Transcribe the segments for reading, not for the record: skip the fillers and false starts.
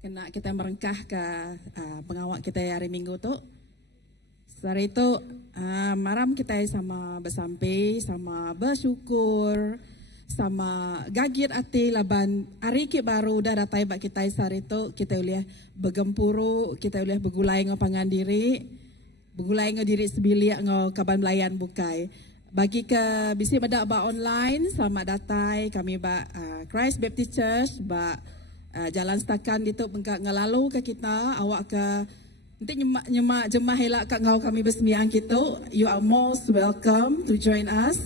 kena kita merengkah ke pengawak kita hari Minggu tu. Setelah itu maram kita sama bersampai, sama bersyukur, sama gagit hati laban hari ki baru dah datai bak kita hari itu kita boleh bergempuru, kita boleh bergulai ngopangan diri, bergulai ngo diri sebilik ngo kaban belayan bukai. Bagi ke bisi badak ba online, selamat datai kami ba Christ Baptist Church ba jalan setakan itu ngelalu ke kita awak ke nanti nyemak jemah helak kat ngau kami bersemiang kita. You are most welcome to join us.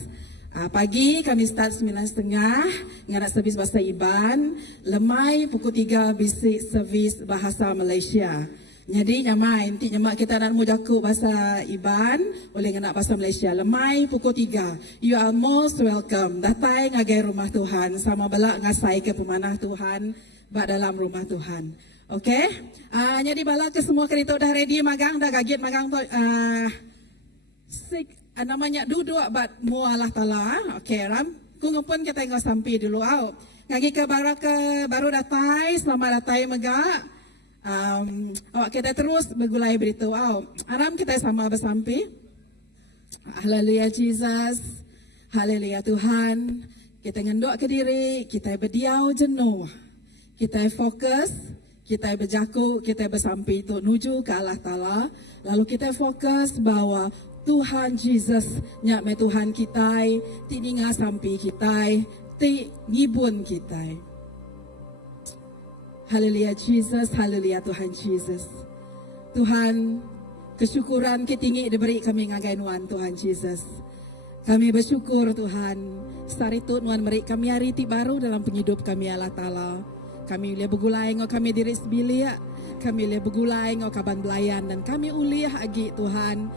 Pagi kami start 9.30 nganak servis bahasa Iban, lemai pukul 3 bisi servis bahasa Malaysia. Jadi nyamai, nanti nyemak kita nak mujaku bahasa Iban, boleh nganak bahasa Malaysia. Lemai pukul 3. You are most welcome. Datai ngagai rumah Tuhan, sama balak ngasai ke pemanah Tuhan, bak dalam rumah Tuhan. Okay? Jadi balak ke semua kereta dah ready magang, dah gagit magang tu. Namanya duduk bat mu Allah Ta'ala. Okay, Ram. Ku ngepun kita tengok sampai dulu. Ngagi ke baru datai, selamat datai megak. Awak kita terus bergulai beritahu. Aram kita sama bersampai. Haleluya Jesus. Haleluya Tuhan. Kita ngendok ke diri, kita berdiau jenuh. Kita fokus, kita berjaku, kita bersampai itu nuju ke Allah Ta'ala. Lalu kita fokus bahwa Tuhan Jesus nyak me Tuhan kita, ti ninga sampai kita, ti ngibun kita. Haleluya Jesus, haleluya Tuhan Jesus. Tuhan, kesyukuran ketinggi diberi kami ngagai nuan Tuhan Jesus. Kami bersyukur Tuhan, sari tu nuan beri kami hari ti baru dalam penghidup kami Allah Ta'ala. Kami boleh bergulai ngau kami diri sebilik, kami boleh bergulai ngau kaban belayan dan kami uliah agi Tuhan.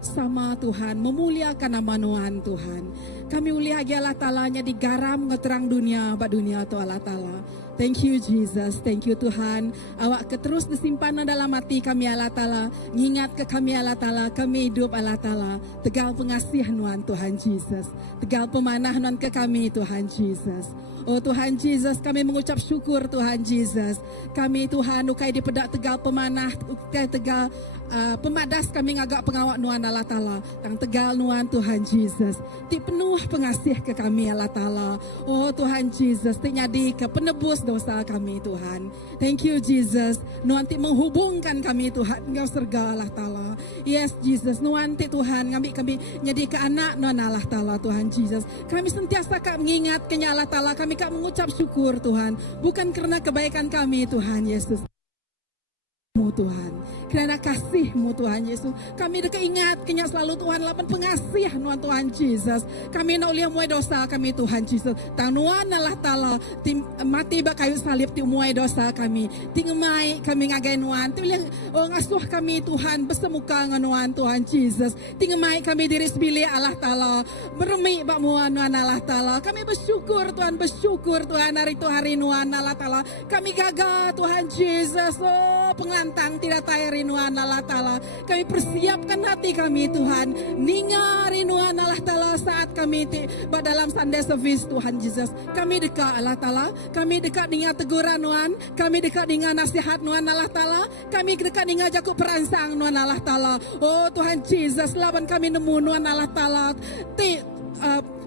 Sama Tuhan, memuliakan nama Nuhan Tuhan. Kami uliah agi Allah Ta'ala nya digaram ngeterang dunia, bak dunia tu Allah Ta'ala. Thank you Jesus, thank you Tuhan. Awak ke terus disimpan dalam hati kami Allah Ta'ala. Ngingat ke kami Allah Ta'ala, kami hidup Allah Ta'ala. Tegal pengasih Nuhan Tuhan Jesus. Tegal pemanah Nuhan ke kami Tuhan Jesus. Oh Tuhan Jesus, kami mengucap syukur Tuhan Jesus. Kami Tuhan ukai di pedak tegal pemanah, ukai tegal pemadas kami ngagak pengawak Nuhan Allah Ta'ala. Tang tegal Nuhan Tuhan Jesus. Ti penuh pengasih ke kami Allah Ta'ala. Oh Tuhan Jesus, ti nyadi ke penebus dosa kami Tuhan. Thank you Jesus. Nuhan ti menghubungkan kami Tuhan. Engkau serga Allah Ta'ala. Yes Jesus, Nuhan ti Tuhan ngambil kami nyadi ke anak Nuhan Allah Ta'ala Tuhan Jesus. Kami sentiasa kak mengingat kenya Allah Ta'ala. Kami kak mengucap syukur Tuhan. Bukan kerana kebaikan kami Tuhan Yesus. Tuhan, kerana kasih-Mu Tuhan Yesus, kami dekat ingat kenyak selalu Tuhan lapan pengasih Nuhan Tuhan Jesus. Kami nak uliah muai dosa kami Tuhan Jesus. Tang Nuhan Allah Ta'ala mati bak kayu salib ti muai dosa kami. Tingemai kami ngagai Nuhan. Ti uliah ngasuh kami Tuhan bersemuka dengan Nuhan Tuhan Jesus. Tingemai kami diri sebilik Allah Ta'ala. Beremi bak muan Nuhan Allah Ta'ala. Kami bersyukur Tuhan hari tu hari Nuhan Allah Ta'ala. Kami gagah Tuhan Jesus. Oh pengantar tidak tayar rinuan Allah Ta'ala. Kami persiapkan hati kami Tuhan. Ninga rinuan Allah Ta'ala saat kami dalam Sunday service Tuhan Jesus. Kami dekat Allah Ta'ala. Kami dekat dengan teguran Nuhan. Kami dekat dengan nasihat Nuhan Allah Ta'ala. Kami dekat dengan jakuk perangsang Nuhan Allah Ta'ala. Oh Tuhan Jesus, lawan kami nemu Nuhan Allah Ta'ala.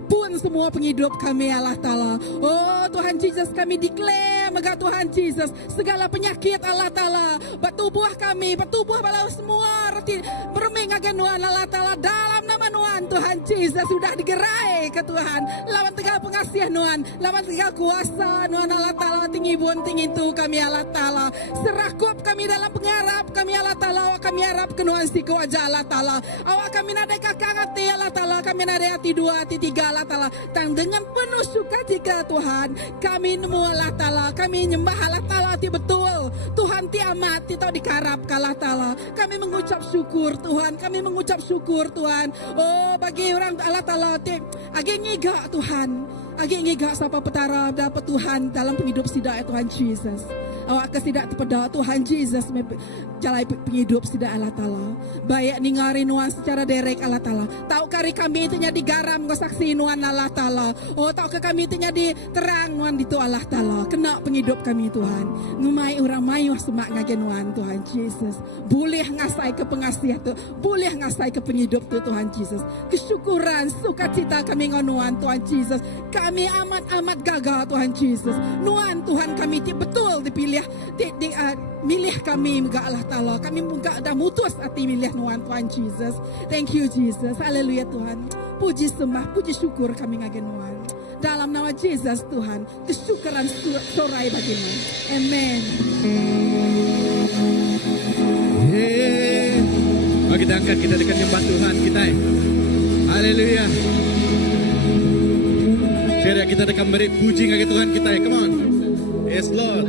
Pun semua penghidup kami Allah Ta'ala. Oh Tuhan Jesus, kami declare mega Tuhan Jesus, segala penyakit Allah Ta'ala bertubuh kami, bertubuh balau semua roti berming agen Nuhan Allah Ta'ala dalam nama Nuhan Tuhan Jesus sudah digerai ke Tuhan. Lawan tegal pengasihan Nuhan, lawan tegal kuasa Nuhan Allah Ta'ala tinggi bun tinggi itu kami Allah Ta'ala. Serakup kami dalam pengharap kami Allah Ta'ala. Awak kami harap ke Nuhan siku aja Allah Ta'ala. Awak kami nadai kakak hati Allah Ta'ala. Kami nadai hati 2 hati 3 Allah Ta'ala. Tang dengan penuh sukacita Tuhan kami nemu Allah Ta'ala. Kami nyembah Allah Ta'ala ti betul. Tuhan ti amat ti tau dikarap ke Allah Ta'ala. Kami mengucap syukur Tuhan. Kami mengucap syukur Tuhan. Oh bagi orang Allah Ta'ala ti agi ngiga Tuhan. Agi ngiga sapa petara dapat Tuhan dalam penghidup sidak Tuhan Jesus. Awak kesidak terpeda Tuhan Jesus jalai penghidup sidak Allah Ta'ala. Baik ningari nuan secara direct Allah Ta'ala. Tahu kari kami itu nyadi garam ko saksi nuan Allah Ta'ala. Oh tahu ke kami itu nyadi terang nuan itu Allah Ta'ala. Kena penghidup kami Tuhan. Ngumai orang mayu semak ngagen nuan Tuhan Jesus. Boleh ngasai ke pengasiah tu. Boleh ngasai ke penghidup tu Tuhan Jesus. Kesyukuran sukacita kami ngonuan Tuhan Jesus. Kami amat gagal Tuhan Jesus. Nuan Tuhan kami betul dipilih milih kami muka Allah Ta'ala. Kami muka dah mutus hati milih Nuan Tuhan Jesus. Thank you Jesus. Haleluya Tuhan. Puji sembah, puji syukur kami ngagen Nuan. Dalam nama Jesus Tuhan, kesyukuran sorai bagimu. Amen. Mari kita angkat, kita dekat nyembah Tuhan kita. Haleluya. Jadi kita dekat beri puji ngagen Tuhan kita. Come on. Yes Lord.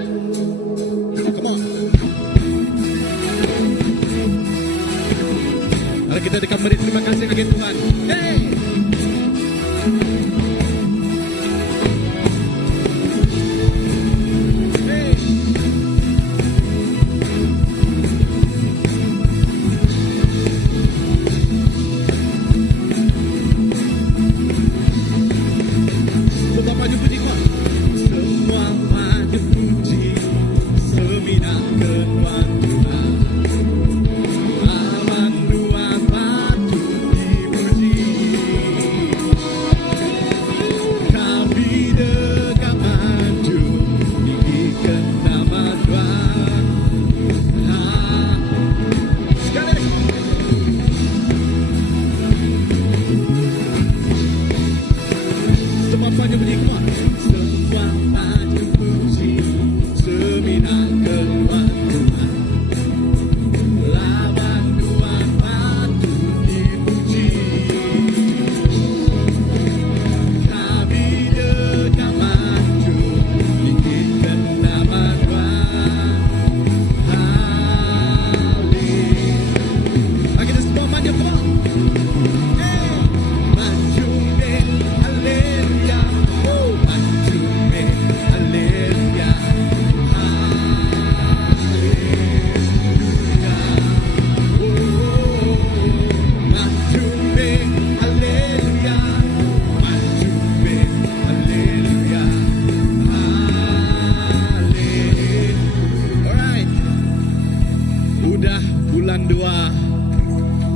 Come on. Mari kita dekat beri terima kasih ngagen Tuhan. Hey.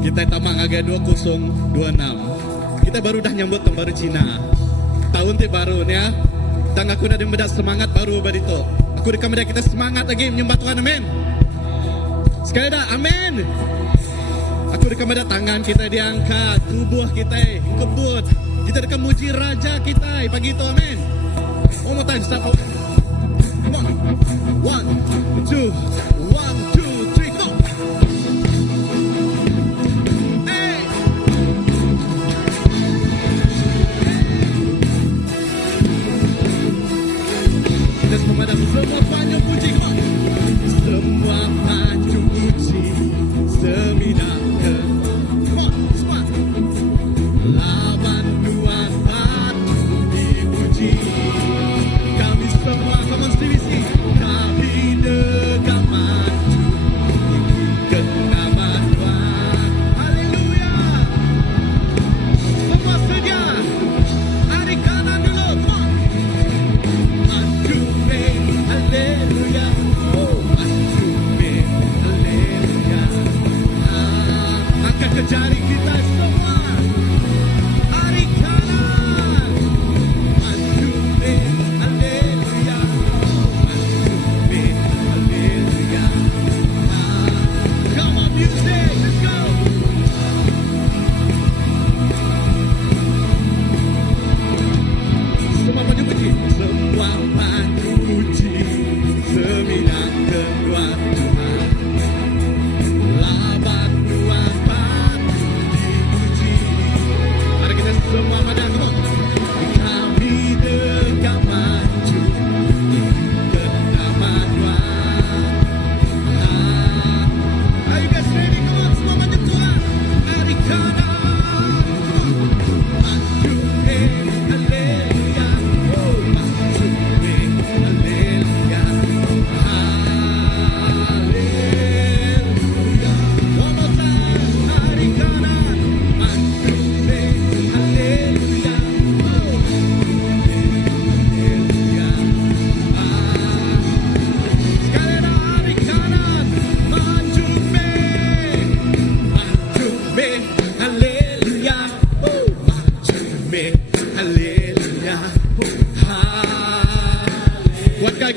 Kita tamak ngaga 2026. Kita baru dah nyambut tahun baru Cina. Tahun ti baru ni ya. Tang aku dah mendapat semangat baru badito. Aku dekam dah kita semangat lagi menyembah Tuhan, amin. Sekali dah, amin. Aku dekam dah tangan kita diangkat, tubuh kita kebut. Kita dekam muji raja kita pagi itu, amin. One more time, stop. Come on. 1, 2, 1, 2, 3, go. Kepada semua panjang puji, semua panjang puji semina ke, semua lawan Tuhan patut dipuji. Kami semua, come on CVC, kami dekat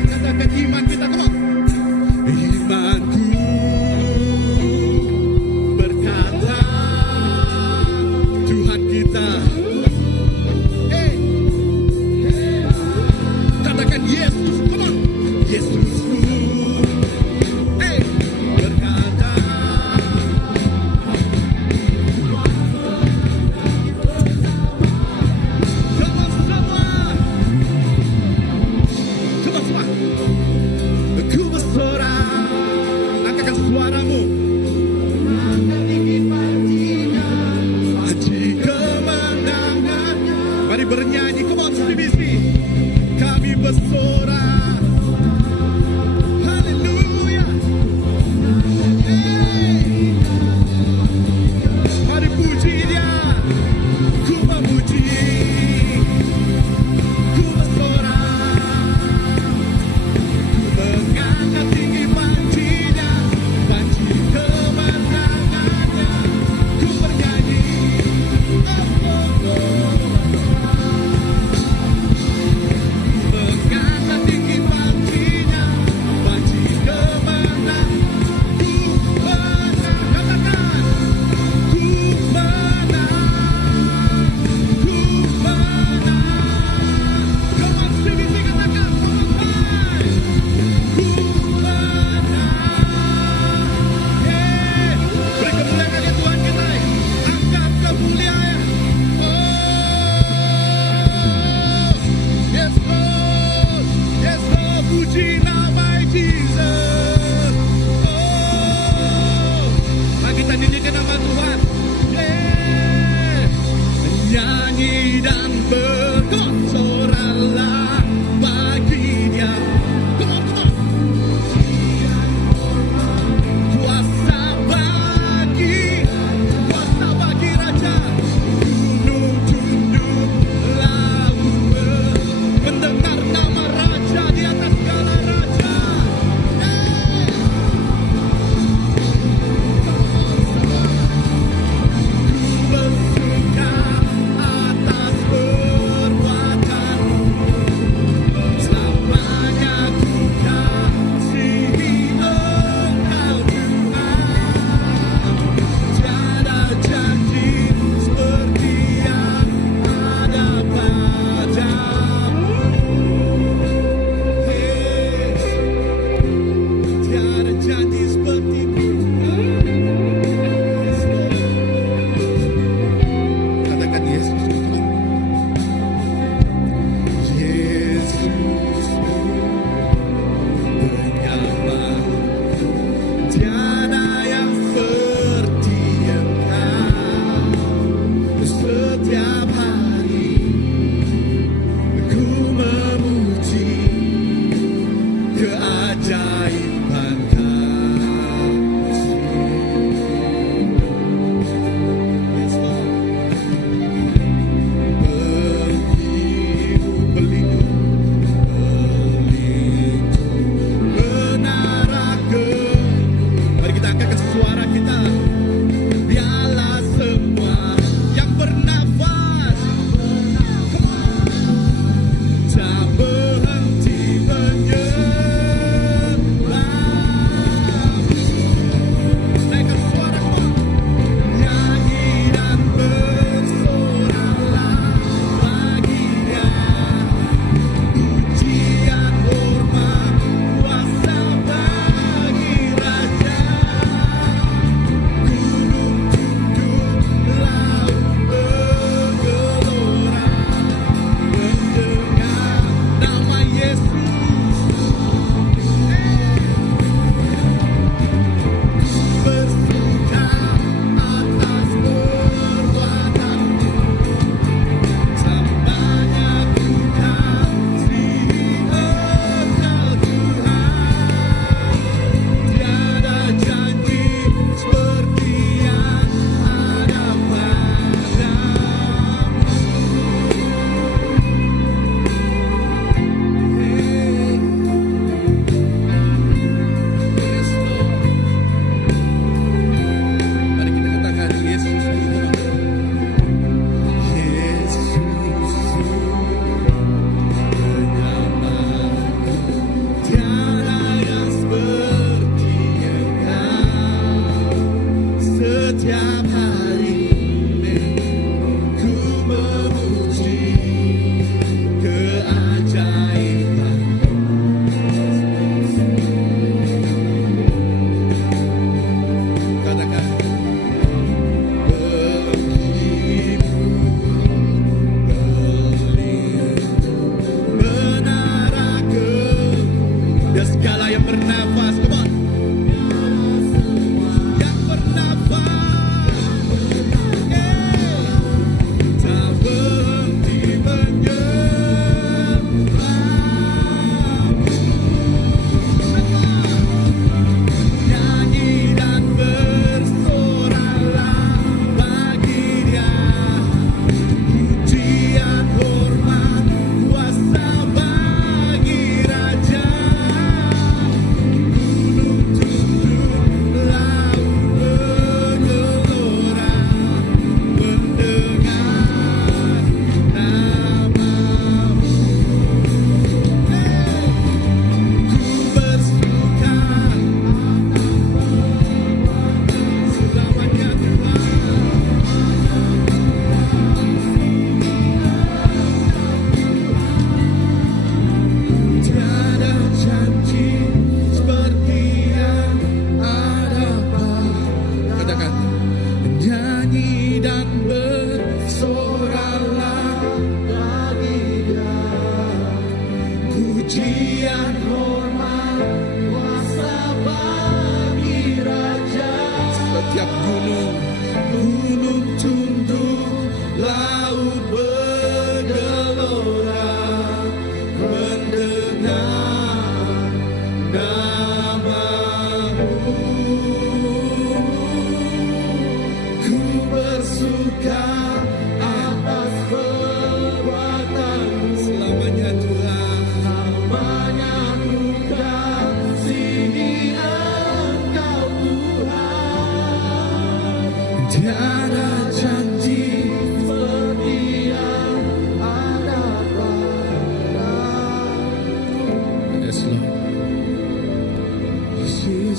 katakan iman kita, come on. Imanku berkata Tuhan kita. Hey. Katakan Yesus, come on. Yesusku, hey, berkata. Coba semua. Coba semua. Ku bersorak, angkatkan suaramu. Haji kemenangannya. Mari bernyanyi, come on, CBC. Kami bersorak. Haleluya. Hey. Mari puji Dia. Ku memuji. Ku bersorak. Mengangkat tinggi panjinya, panji kemenangannya. Ku bernyanyi, oh, oh, oh. Mengangkat tinggi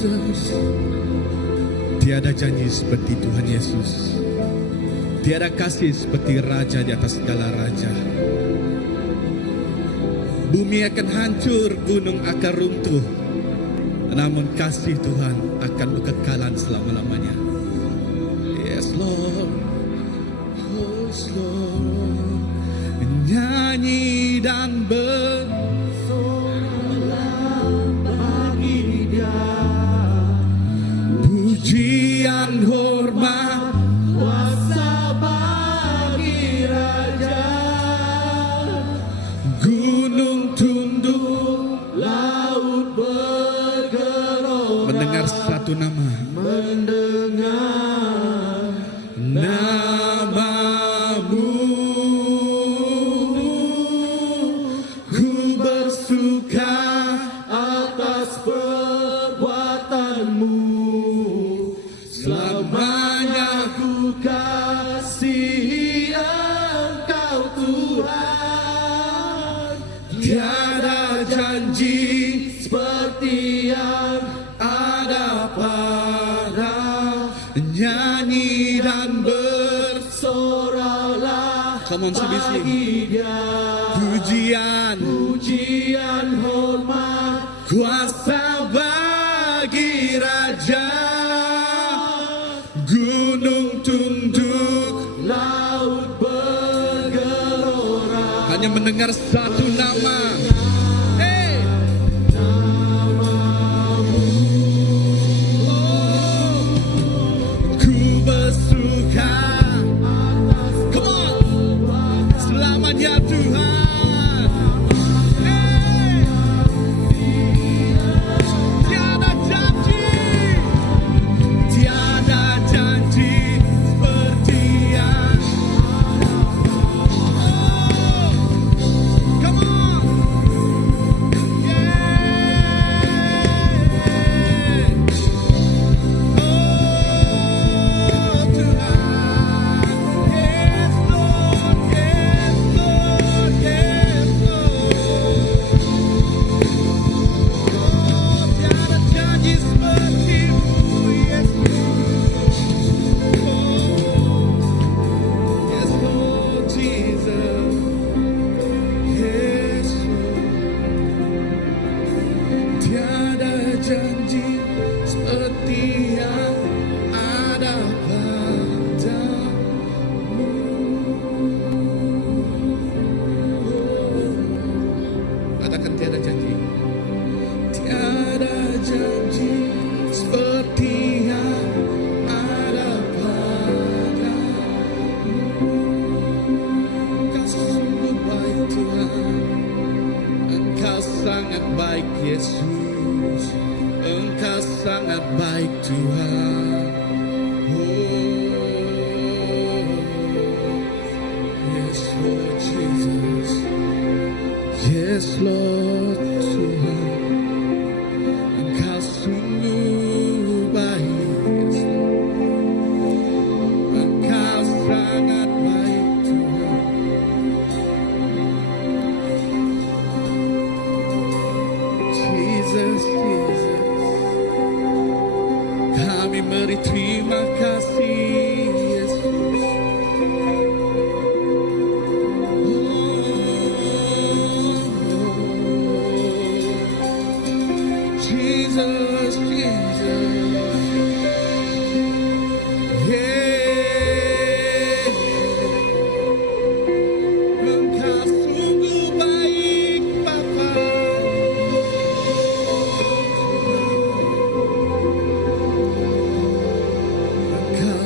Jesus. Tiada janji seperti Tuhan Yesus. Tiada kasih seperti Raja di atas segala raja. Bumi akan hancur, gunung akan runtuh, namun kasih Tuhan akan berkekalan selama-lamanya. Yes Lord, yes Lord. Nyanyi dan bersorak bagi Dia, pujian hormat kuasa bagi Raja. Gunung tunduk, laut bergelora, mendengar satu nama, mendengar namamu. Ku bersuka atas perbuatanmu, selamanya ku kasihi Engkau Tuhan. Tiada janji seperti yang ada pada. Nyanyi dan bersoraklah bagi Dia. Pujian hormat kuasa bagi Raja. Gunung tunduk, laut bergelora, hanya mendengar satu nama. Hey! Oh, ku bersuka atas, come on, selamanya Tuhan. Hey! Tiada janji seperti yang, come on, yeah. Oh Tuhan, yes Lord, yes Lord, yes Lord. Oh, tiada janji seperti-Mu, yes Lord. Yes Lord Jesus, yes Lord. Tiada janji seperti yang ada padamu. Katakan tiada janji. Tiada janji seperti yang ada padamu. Engkau sungguh baik Tuhan. Engkau sangat baik Yesus. Engkau sangat baik Tuhan. Oh, yes Lord Jesus. Yes Lord Tuhan. Engkau sungguh baik Yesus. Engkau sangat baik Tuhan. Jesus, Jesus, kami beri terima kasih Yesus. Jesus, Jesus, yeah. Engkau sungguh baik Bapa. Engkau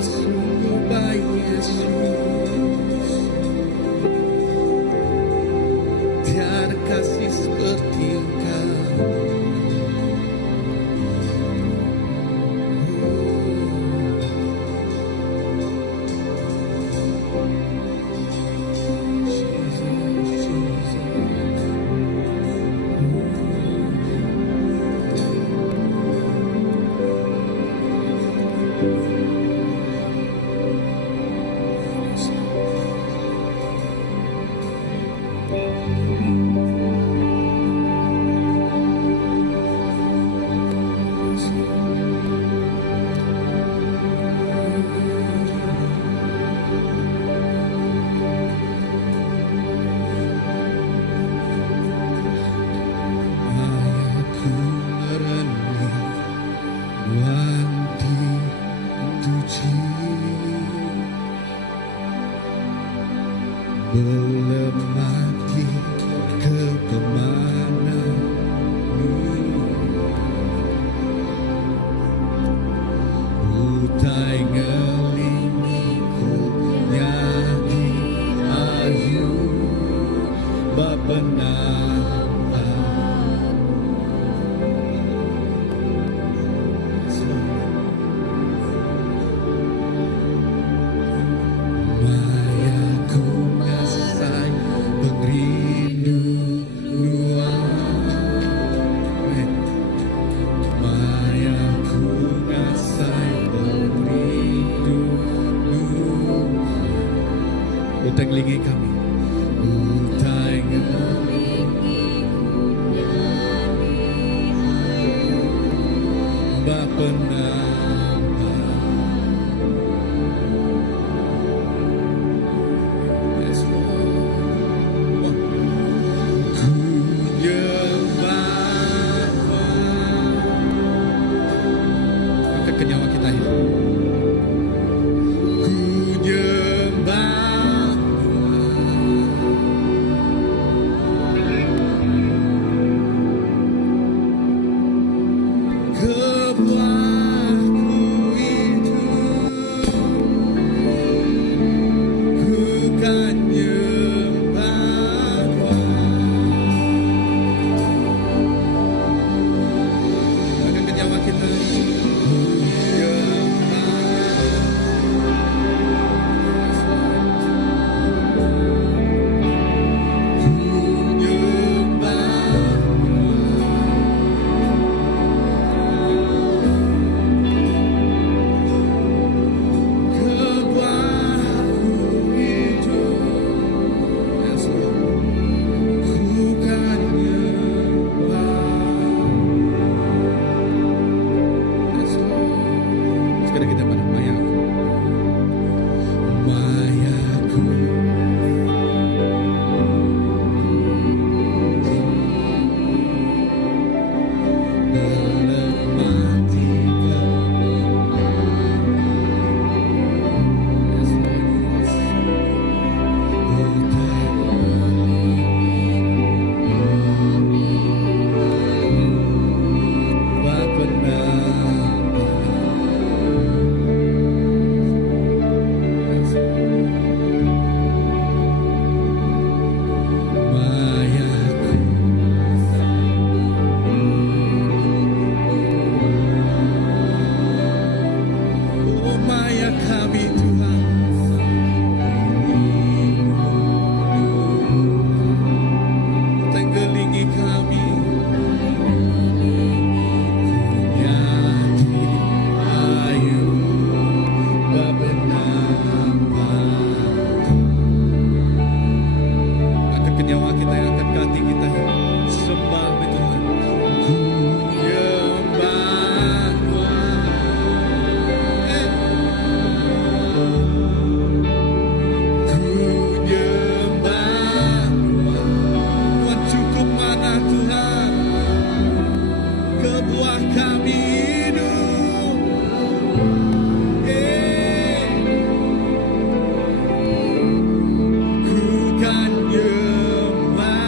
penampan. Mayaku ngasai pengrindu Mayaku ngasai pengrindu Utang lingi kami Utang Bapenampan. Yes, Lord. Ku nyembah. Angkat ke nyawa kita ini. Ku nyembah. Kebuahku itu ku kan nyembah. Angkat ke nyawa kita. Sekarang kita pada mayaku. Mayaku. Melemati Maya kami Tuhan, tenggelingi kami, kunyati ayu babenampan. Angkat ke nyawa kita, angkat ke hati kita, sembah Tuhan. Ku nyembah Tuhan, cukup mana Tuhan, kebuah kami hidup. Ku kan nyembah.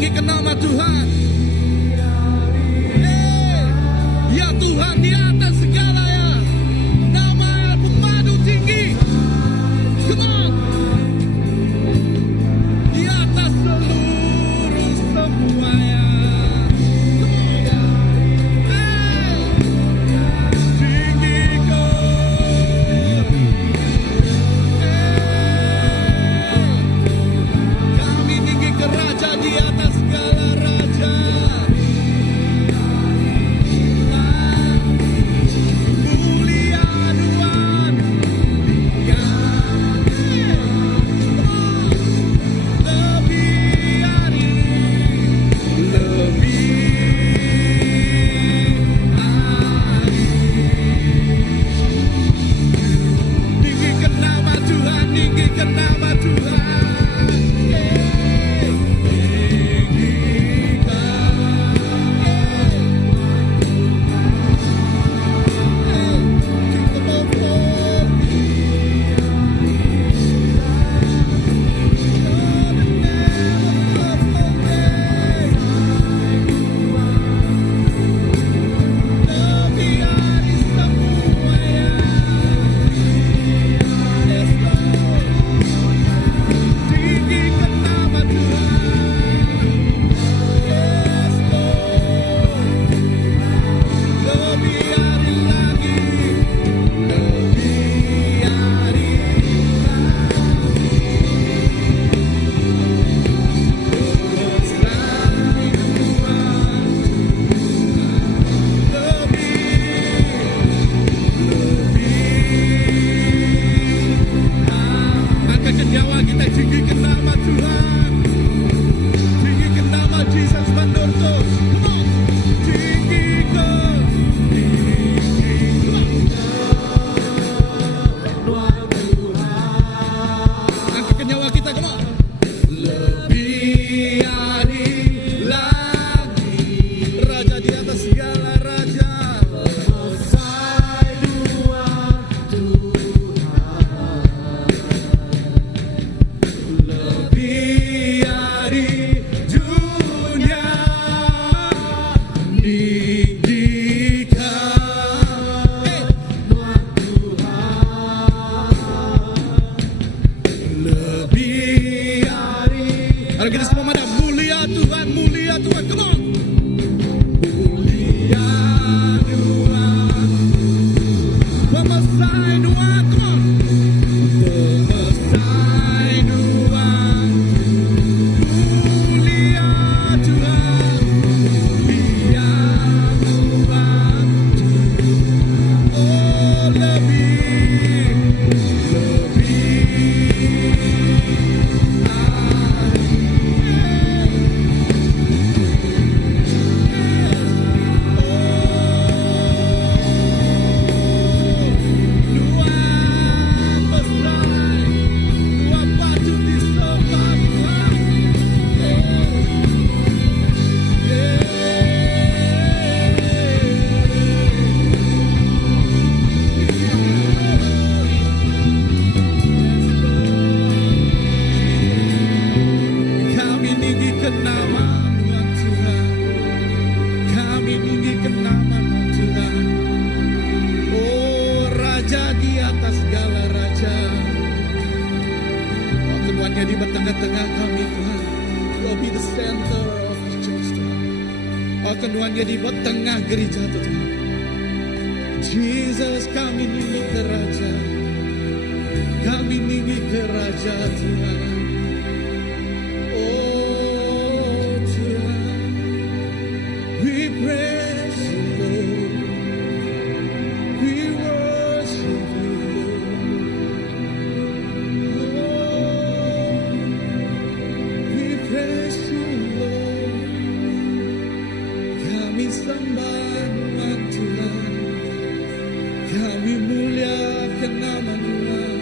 tinggikan nama Tuhan. Ya Tuhan di atas segala ya. Nama yang pemadu tinggi. Come on. Di atas seluruh semuanya. Kami tinggi ke Raja di atas segala raja. Mulia Tuhan. Lebih hari, lebih hari. Tinggikan nama Tuhan, tinggikan nama Tuhan. Angkatkan nyawa kita, tinggikan nama Tuhan. Tinggikan nama Jesus Mandorto. Come on. Tinggikan. Angkatkan nyawa kita, come on. Lebih hari lagi. Raja di atas segala raja. Lebih hari dunia tinggikan. Lebih hari. Ayo kita semua madam. Mulia Tuhan, come on. Mulia Tuhan, Pemesai Tuhan, come on. Pemesai Tuhan, mulia Tuhan, mulia Tuhan. Oh lebih, kami tinggikan nama Tuhan. Kami tinggikan nama Tuhan. Oh Raja di atas segala raja. Oh keduanya di tengah-tengah kami Tuhan. Oh be the center of the church Tuhan. Oh keduanya di tengah gereja Tuhan. Jesus kami tinggi ke Raja. Kami tinggi ke Raja Tuhan. Oh Tuhan, we praise you, Lord. We worship you, Lord. Oh, we praise you, Lord. Kami sembah nama Tuhan. Kami muliakan nama Tuhan.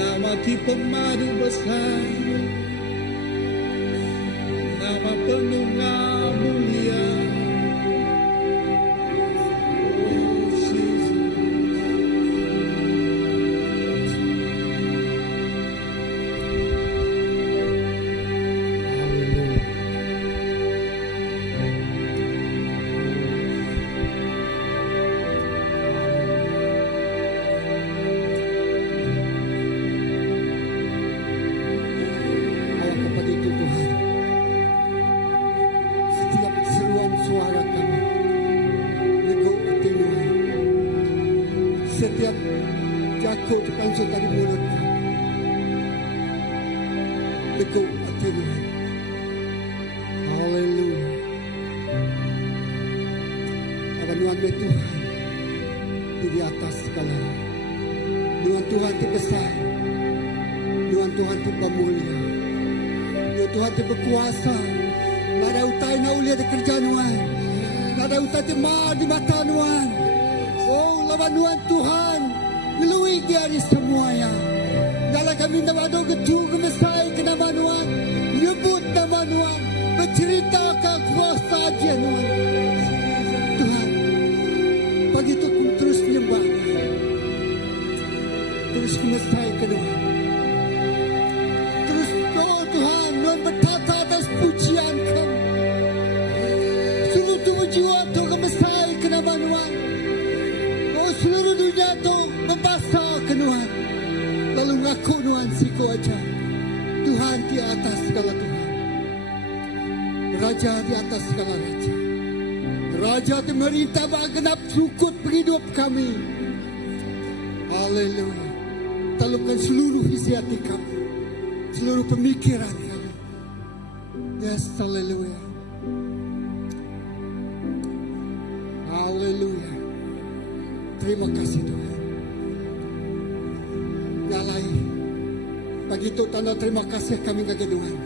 Nama Ki Pemadu besar, nama penunggal mulia. Oh Jesus. keluar dari mulut kami. Legok hati Tuhan. Haleluya. Nuan Tuhan di atas segalanya. Nuan Tuhan di besar. Nuan Tuhan di pemulia. Nuan Tuhan di berkuasa. Nada utai na ulia di kerja Nuan. Nada utai di mata Nuan. Oh lawan Nuan Tuhan. Melalui dari semuanya. Dalam kami nama do ketu kemesai ke nama Nuan. Nyebut nama Nuan. Berceritakan kuasa dia Nuan. Begitu ku terus menyembah, terus mesai kedua, terus oh Tuhan, Tuhan bertata atas pujian kami. Seluruh tubuh jiwa Tuhan mesai ke nama Tuhan. Oh seluruh dunia Tuhan membasah ke Tuhan. Lalu ngaku Tuhan siku aja. Tuhan di atas segala Tuhan, Raja di atas segala Raja. Raja di merintah genap sukut hidup kami. Haleluya. Talukan seluruh isi hati kami, seluruh pemikiran kami. Yes, haleluya. Haleluya. Terima kasih Tuhan. Nyalai. Begitu tanda terima kasih kami kepada Tuhan.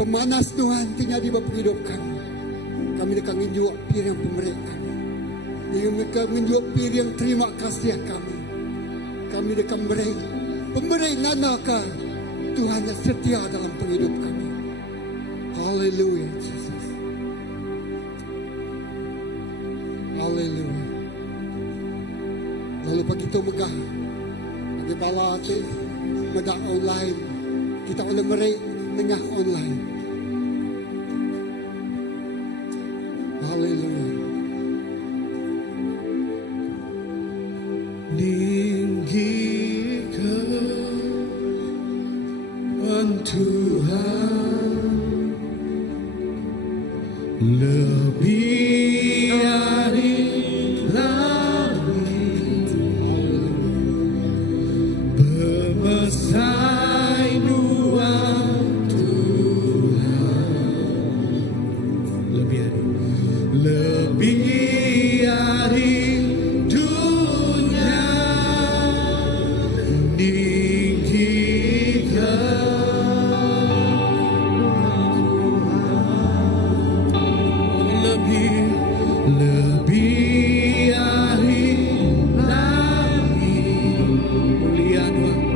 Pemanas Tuhan tinggal di bawah hidup kami. Kami dekat menjuak piring pemerintah kami. Mereka menjuak piring terima kasih kami. Kami dekat pemerintah nanakah Tuhan yang setia dalam penghidup kami. Haleluya Jesus. Haleluya. Lalu begitu megah. Bagi bala hati megah online. Kita oleh mereka tengah online. Haleluya. Ninggikan Tuhan lebih dari langit, pemersai Tuhan lebih dari dunia, lebih dari langit, mulia Tuhan,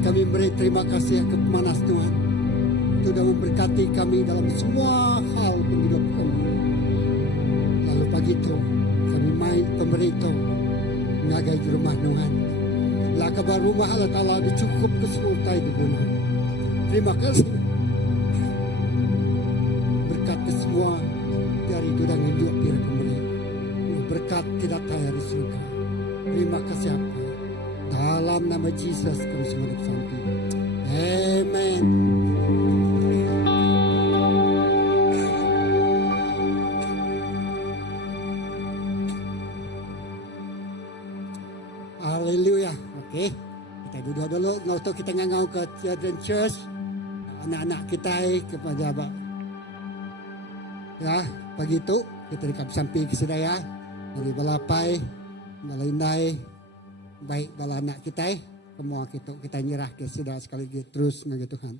kami beri terima kasih ke Pemanas Tuhan. Sudah memberkati kami dalam semua hal penghidupan kami. Lalu pagi itu kami main pemerintah mengagai di rumah Tuhan. Lah kabar rumah Allah Ta'ala dicukup ke seluruh tai di gunung. Terima kasih. Berkat ke semua dari dudang hidup pira pemerintah. Berkat tidak tayar di surga. Terima kasih apa. Dalam nama Yesus kami semua bersamping. Amen. Haleluya. Oke. Kita duduk dulu. Nggak tahu kita ngangau ke Children Church. Anak-anak kita kepada Abah. Ya, pagi itu kita dekat sampai ke sedaya. Dari balapai, balindai, baik bala anak kita, semua kita nyerah ke sedaya sekali terus ngagi Tuhan.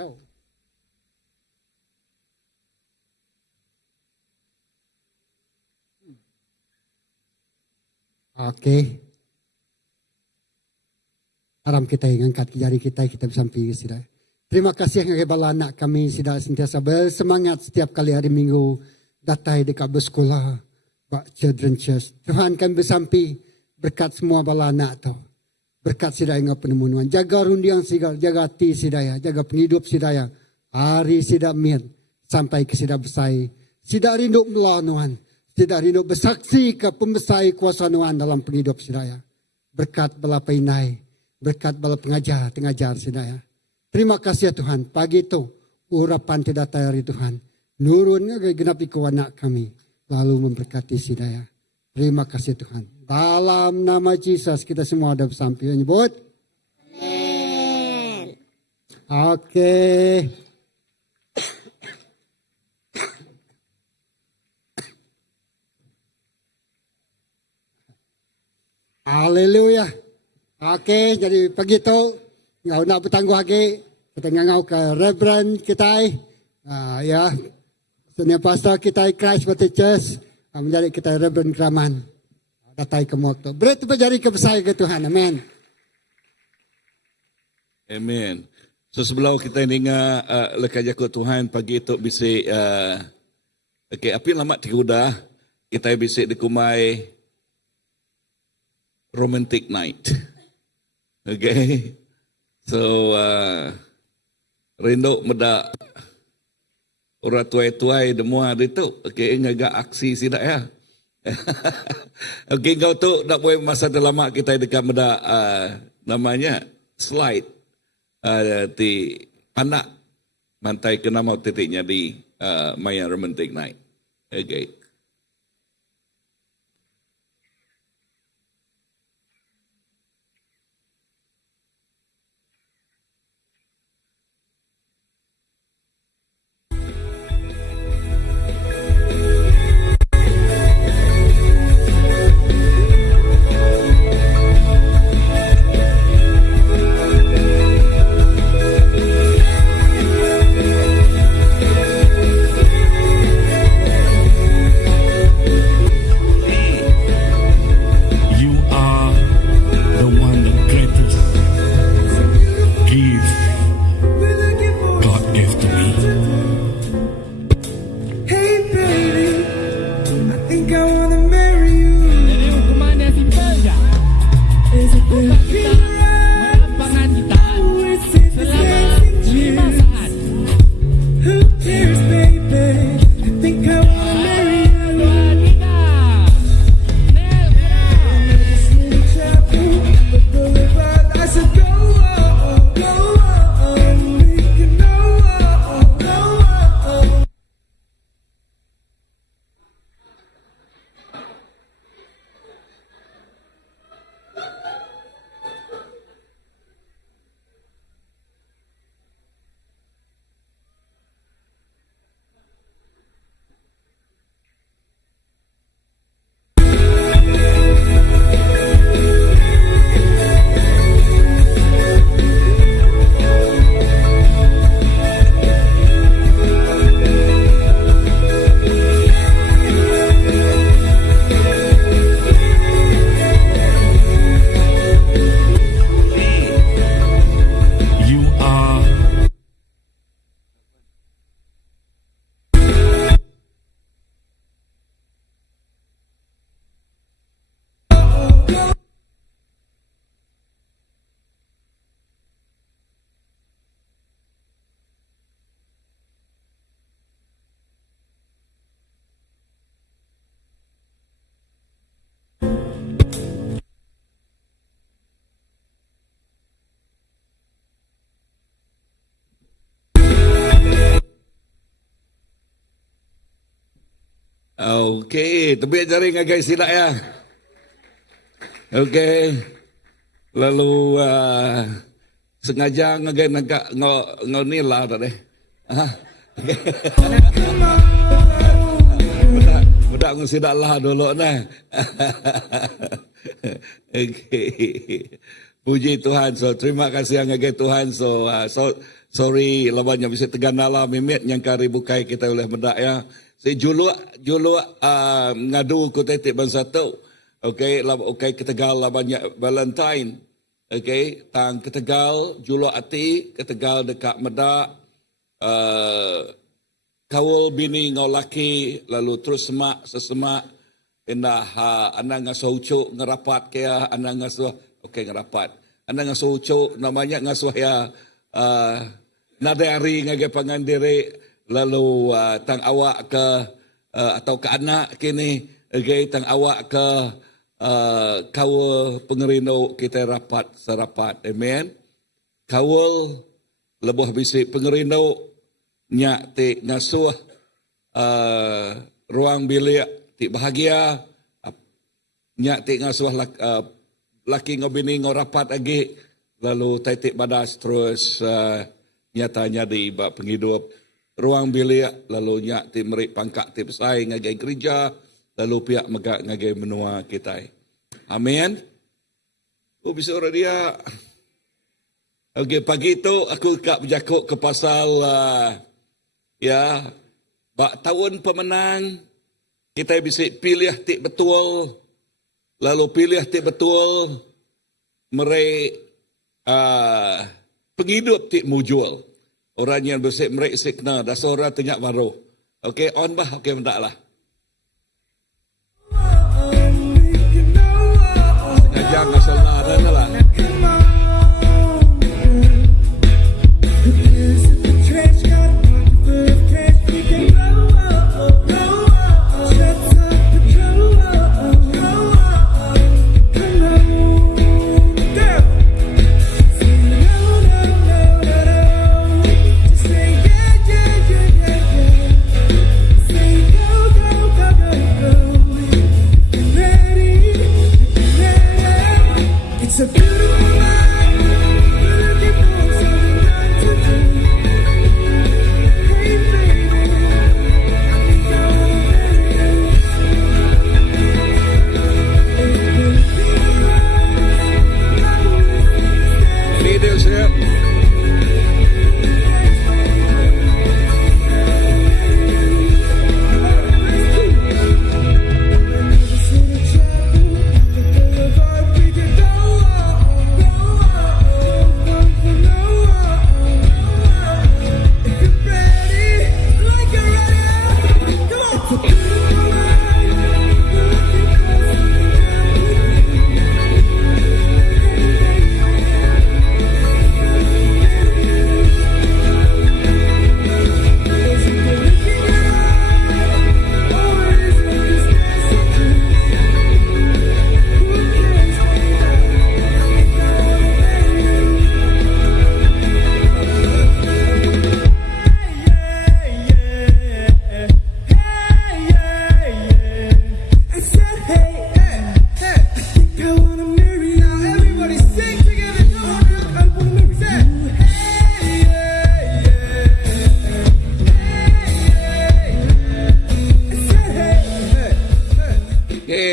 Oh. Oke. Haram kita angkat jari kita bisa sampai sudah. Terima kasih yang bala anak kami sudah sentiasa bersemangat setiap kali hari Minggu datang dekat bersekolah Pak Children Church. Tuhan kami bersampai berkat semua bala anak tu. Berkat sidaya dengan penemuan. Jaga rundiang sigal, jaga hati sidaya, jaga penghidup sidaya. Hari sidak min sampai ke sidak besai. Sidak rindu melawan. Sidak rindu bersaksi ke pembesai kuasa Tuhan dalam penghidup sidaya. Berkat bala painai, berkat bala pengajar sidaya. Terima kasih ya Tuhan. Pagi itu urapan tidak tayari Tuhan. Nurun genapi ke anak kami. Lalu memberkati sidaya. Terima kasih Tuhan. Dalam nama Yesus kita semua ada bersampai. Nyebut. Amen. Oke. Haleluya. Oke, jadi begitu. Nggak nak bertangguh lagi. Kita ngangau ke Reverend kita. Ya. Senior pastor kita Christ Baptist Church. Menjadi kita Reverend Kraman. Datai ke waktu. Beri terjadi kebesaran ke Tuhan. Amin. Amen. So sebelum kita dengar lekat jakut Tuhan pagi itu bisa okay, api lama tikuda kita bisa dikumai romantic night. Okay. So rindu meda orang tuai-tuai demua itu okay ngaga aksi sidak ya. Okay, kau tu nak buat masa lama kita dekat meda namanya slide di anak mantai ke nama titiknya di Maya Romantic Night. Okay. Okey, tebiak jari ngagai sila ya. Okey. Lalu sengaja ngagai nagak ngonila tadi. Budak ngusidak lah dulu nah. Okey. Puji Tuhan. So terima kasih ngagai Tuhan. So sorry lawannya bisa teganala mimit yang kari bukai kita oleh medak ya. Si juluk ngadu ku tetik bangsa tu. Okey, ketegal banyak Valentine. Okey, tang ketegal juluk ati, ketegal dekat medak. Kawul bini ngau laki lalu terus sesemak indah anak ngasuh ucuk ngerapat kaya anak ngasuh okey ngerapat. Anak ngasuh ucuk namanya ngasuh ya nadari ngagai pangandiri lalu tang awak ke atau ke anak kini okay, tang awak ke kawul pengerino kita rapat serapat. Amen. Kawul lebuh bisi pengerino nyak ti ngasuh ruang bilik ti bahagia nyak ti ngasuh laki ngobini ngorapat lagi lalu taitik badas terus nyatanya di bab penghidup ruang bilik lalu nyak ti merik pangkak ti pesai ngagai gereja lalu pihak megak ngagai menua kita. Amin. Oh bisa orang dia. Okey pagi itu aku kak berjakuk ke pasal ya bak tahun pemenang kita bisa pilih ti betul lalu pilih ti betul merik penghidup ti mujul. Orang yang bersih mereka sikna, dah suara tenyak baru. Okey, on bah, okey mentaklah. Sengaja ngasal naran lah.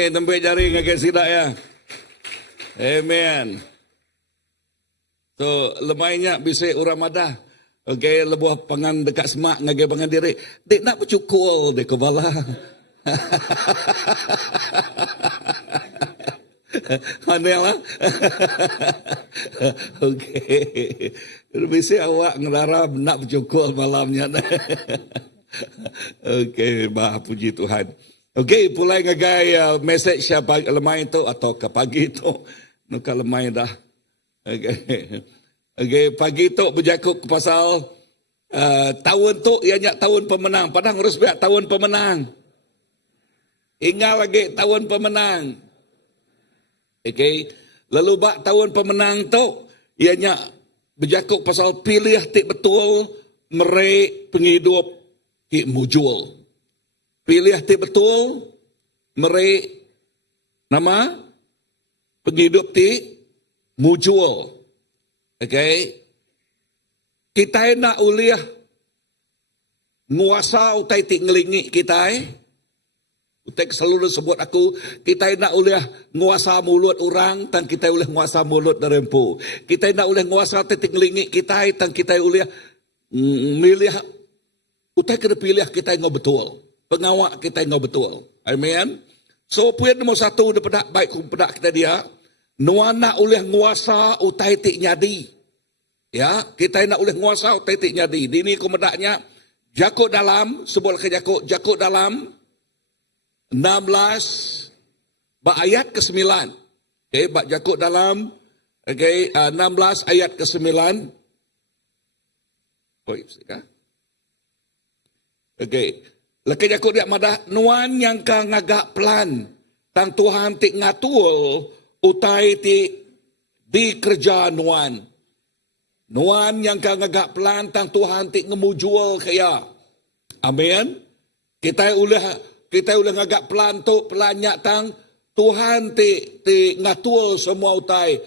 Tembik jari ngagai sidak ya. Amen. So lemainya bisa uramadah. Okey, lebuh pangan dekat semak ngagai pangan diri. Dek nak bercukul dek kepala. Mana lah? Okey. Bisa awak ngelarap nak bercukul malamnya. Okey, bah puji Tuhan. Okey, pulai ngagai message siapa lemai itu atau ke pagi itu. Nuka lemai dah. Okey. Okey, pagi itu berjakuk ke pasal tahun tu ianya tahun pemenang. Padang urus biak tahun pemenang. Ingat lagi tahun pemenang. Okey. Lalu bak tahun pemenang tu ianya berjakuk pasal pilih tik betul merik penghidup tik mujul. pilih ti betul, meri nama penghidup ti mujual. Okay? Kita nak uliah nguasa utai ti ngelingi kita. Utai selalu sebut aku, kita nak uliah nguasa mulut orang, tan kita uliah nguasa mulut darempu. Kita nak uliah nguasa ti ngelingi kita, tan kita uliah milih, utai kena pilih kita yang betul. Pengawak kita yang betul. Amen. So, poin nombor 1 daripada baik kepada kita dia, nuana uliah nguasa utai ti nyadi. Ya, kita nak uliah nguasa utai ti nyadi. Dini komedaknya, Jakub dalam, sebut ke Jakub dalam, 16 ayat ke-9. Okay, bak Jakub dalam 16 ayat ke-9. Okay. Lekas Jakub dia madah nuan yang ka ngagak plan tang Tuhan ti ngatul utai ti di kerja nuan. Nuan yang ka ngagak plan tang Tuhan ti ngemujual kaya. Amen. Kita ulah ngagak plan tu pelanyak tang Tuhan ti ngatul semua utai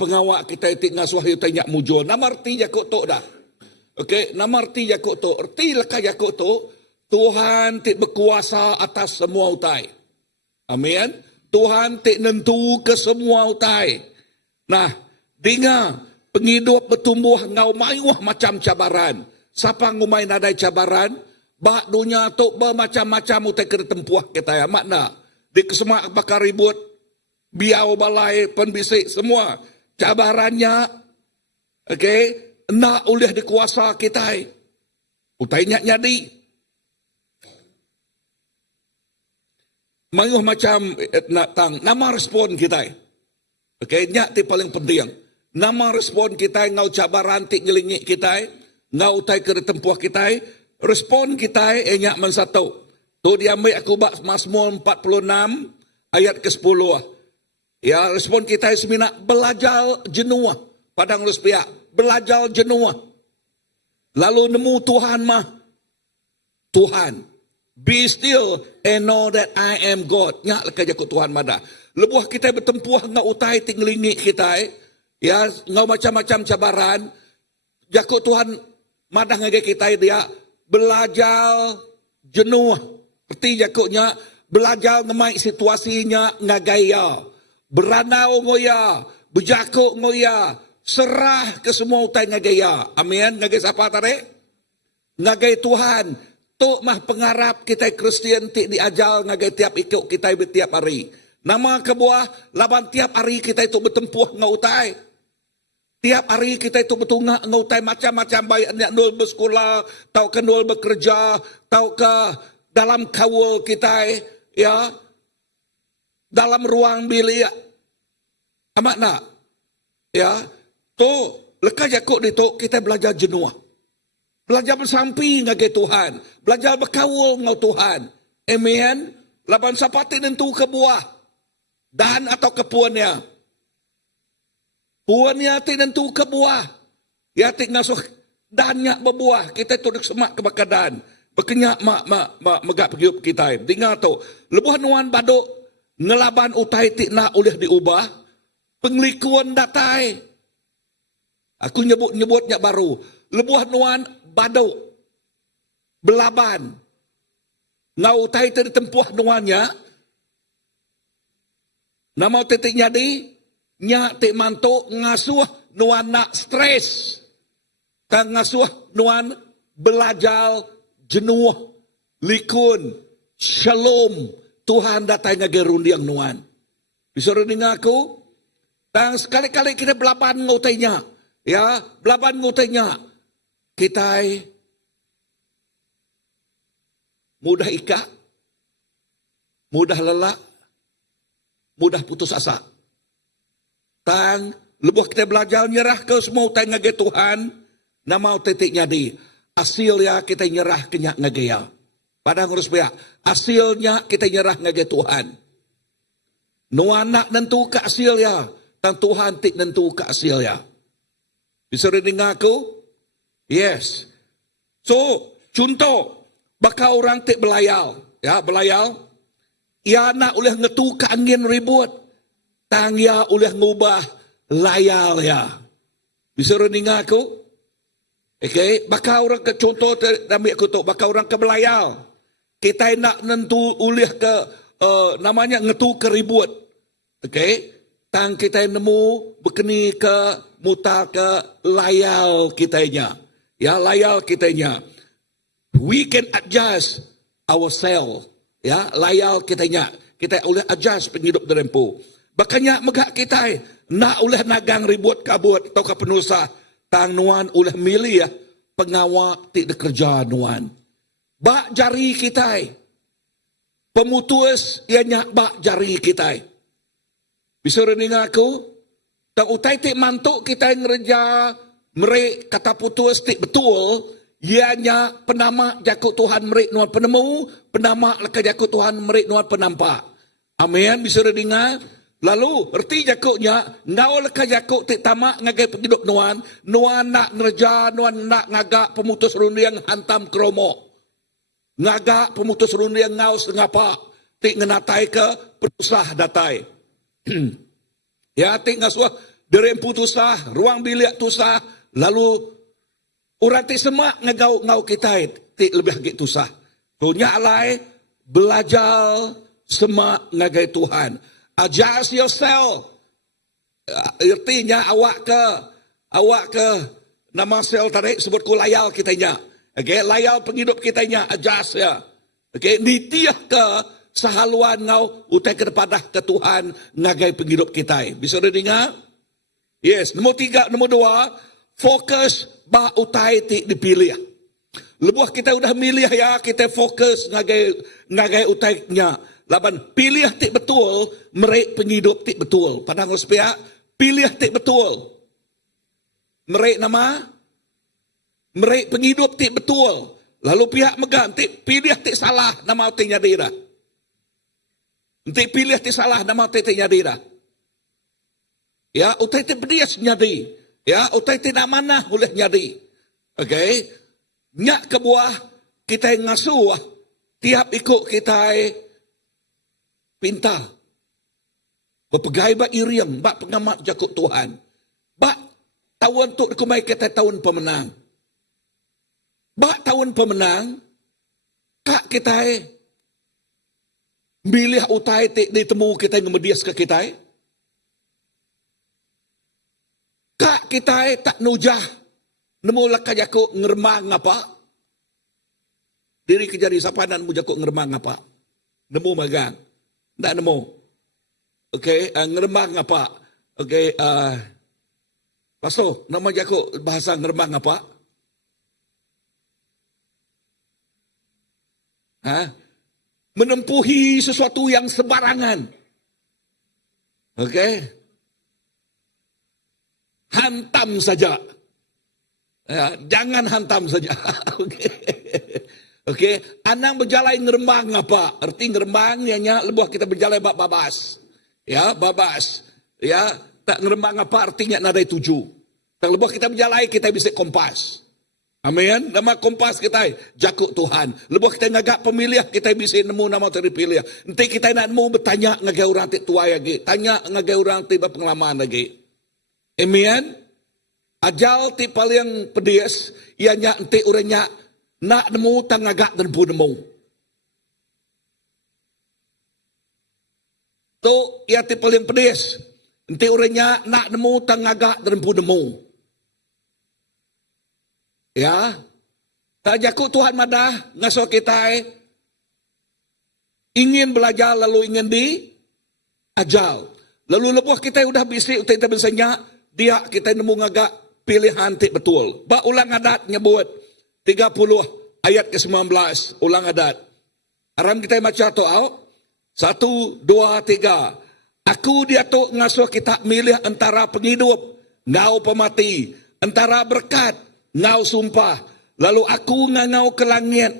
pengawak kita ti ngasuh utai nyak mujual. Nama arti Jakub tu dah. Okey, nama arti Jakub tu. Arti leka Jakub tu Tuhan ti berkuasa atas semua utai. Amin. Tuhan ti nentu ke semua utai. Nah, dengar penghidup bertumbuh ngau mayuh macam cabaran. Siapa ngumai nadai cabaran? Bak dunia tu bermacam-macam utai kena tempuh kita ya. Makna di kesemak bakar ribut, biau balai, penbisik semua. Cabarannya, okey, nak oleh dikuasa kita. Utai nyak nyadi. Mayuh macam nak tang nama respon kita. Okey, nyak ti paling penting. Nama respon kita ngau cabaran ti ngelingi kita, ngau utai kena tempuh kita, respon kita nyak man satu. Tu dia ambil aku bak Mazmur 46 ayat ke-10. Ya, respon kita semina belajar jenuh. Padang urus pihak, belajar jenuh. Lalu nemu Tuhan mah. Tuhan. Be still and know that I am God. Nyak lekas jakut Tuhan madah. Lebuh kita bertempuh ngau utai tinglingi kita. Ya, ngau macam-macam cabaran. Jakut Tuhan madah ngagai kita dia belajar jenuh. Seperti jakutnya belajar ngemai situasinya ngagaya. Beranau ngoya, berjakut ngoya, serah ke semua utai ngagaya. Amin. Ngagai siapa tadi? Ngagai Tuhan. Tok mah pengarap kita Kristian ti diajar ngagai tiap ikut kita tiap hari. Nama kebuah laban tiap hari kita itu bertempuh ngautai. Tiap hari kita itu bertungak ngautai macam-macam baik nak nul bersekolah, tau ke nul bekerja, tau ke dalam kawul kita ya. Dalam ruang bilik. Amat nak. Ya. Tu lekas jakut di tu kita belajar jenuh. Belajar bersampi ngagai Tuhan. Belajar berkawul ngau Tuhan. Amen. Laban sapati nentu ke buah. Dan atau ke puannya. Puannya ti nentu ke buah. Ya ti ngasuh dannya berbuah. Kita tu dek semak ke bakadan. Berkenyak megak pergiup kita. Dengar tu. Lebuh nuan baduk. Ngelaban utai ti nak oleh diubah. Penglikuan datai. Aku nyebutnya baru. Lebuh nuan baduk. Belaban. Ngau utai ti ditempuh nuannya. Nama titik nyadi. Nyak ti mantuk ngasuh nuan nak stres. Kang ngasuh nuan belajar jenuh, likun, shalom. Tuhan datang ngagai rundiang nuan. Disuruh dengar aku. Dan sekali-kali kita belaban ngutainya. Ya, belaban ngutainya. Kita mudah ikat. Mudah lelak. Mudah putus asa. Dan lebuh kita belajar nyerah ke semua utai ngagai Tuhan. Nama titik nyadi. Hasilnya kita nyerah kenyak ngagaya. Padang urus pihak. Hasilnya kita nyerah ngagai Tuhan. Nuanak nentu ke hasilnya. Dan Tuhan tik nentu ke hasilnya. Bisa dengar aku? Yes. So, contoh. Bakal orang tik belayar. ya belayal, ia nak oleh ngetu ke angin ribut, tang ia oleh ngubah layal ya. Bisa reningah aku? Okay, bakal orang ke contoh ambil aku tu, bakal orang ke belayal. Kita nak nentu oleh ke namanya ngetu ke ribut. Okay, tang kita nemu berkeni ke muta ke layal kitanya. Ya, layal kitanya. We can adjust ourselves. Ya, layal kitanya. Kita boleh adjust penghidup derempu. Bakanya megak kita nak oleh nagang ribut kabut atau ke penusah. Tang nuan oleh milih ya pengawak tidak kerja nuan. Bak jari kita. Pemutus ianya bak jari kita. Bisa rening aku? Tang utai tik mantuk kita ngerja merek kata putus tik betul. Ianya penama jakut Tuhan merek nuan penemu, penama leka jakut Tuhan merek nuan penampak. Amin, bisa dengar. Lalu erti jakutnya, ngau leka jakut tik tamak ngagai penghidup nuan nak ngerja, nuan nak ngagak pemutus rundiang hantam kromo. Ngagak pemutus rundiang ngau sengapa, tik ngenatai ke penusah datai. Ya, tik ngasuah derempu tusah, ruang bilik tusah, lalu orang ti semak ngau kita ti lebih hagit tusah. Tunya alai belajar semak ngagai Tuhan. Adjust yourself. Artinya awak ke nama sel tarik sebut ku layal kitanya. Okay, layal penghidup kitanya adjust ya. Okay, nitiah ke sahaluan ngau utai ke depadah ke Tuhan ngagai penghidup kita. Bisa dengar? Yes, nombor 3, nombor 2, fokus bah utai ti dipilih. Lebuh kita udah milih ya, kita fokus ngagai utainya. Laban pilih ti betul, merek penghidup ti betul. Padang hospia, pilih ti betul. Merek nama, merek penghidup ti betul. Lalu pihak megang ti pilih ti salah nama utinya dira. Ti pilih ti salah nama utinya dira. Ya, utai ti bedias nyadi. Ya, utai tidak mana boleh nyadi. Okay. Nyak kebuah kita ngasuh. Tiap ikut kita pinta. Berpegai bak iriam. Bak pengamat jakut Tuhan. Bak tahun tu kumai kita tahun pemenang. Bak tahun pemenang. Kak kita milih utai ditemu kita ngemedias ke kita. Kak kita tak nujah. Nemu laka jakuk ngermang apa? Diri kejari siapa nak nemu jakuk ngermang apa? Nemu magang. Tak nemu. Okay, ngermang apa? Okay, Pastor, nama jakuk bahasa ngermang apa? Menempuhi sesuatu yang sembarangan. Okay. Hantam saja. Ya, jangan hantam saja. Okey. Okey, anang berjalan ngerembang apa? Arti ngerembang ianya lebuh kita berjalan bab babas. Ya, babas. Ya, tak ngerembang apa artinya nadai 7. Tak lebuh kita berjalan kita bisa kompas. Amin. Nama kompas kita jakut Tuhan. Lebuh kita ngagak pemilih kita bisa nemu nama terpilih. Nanti kita nak nemu bertanya ngagai orang ti tua lagi. Tanya ngagai orang ti berpengalaman lagi. Amen. Ajal ti paling pedis ianya enti urenya nak nemu tangagak dan pun nemu. Tu ia ti paling pedis enti urenya nak nemu tangagak dan pun nemu. Ya. Tajaku Tuhan madah ngaso kita ingin belajar lalu ingin di ajal. Lalu lebuh kita udah bisik kita bisanya dia kita nemu ngagak pilihan tik betul. Ba ulang adat nyebut 30 ayat ke-19 ulang adat. Aram kita baca tu au 1 2 3. Aku dia tu ngasuh kita milih antara penghidup ngau pemati, antara berkat ngau sumpah. Lalu aku ngau ke langit,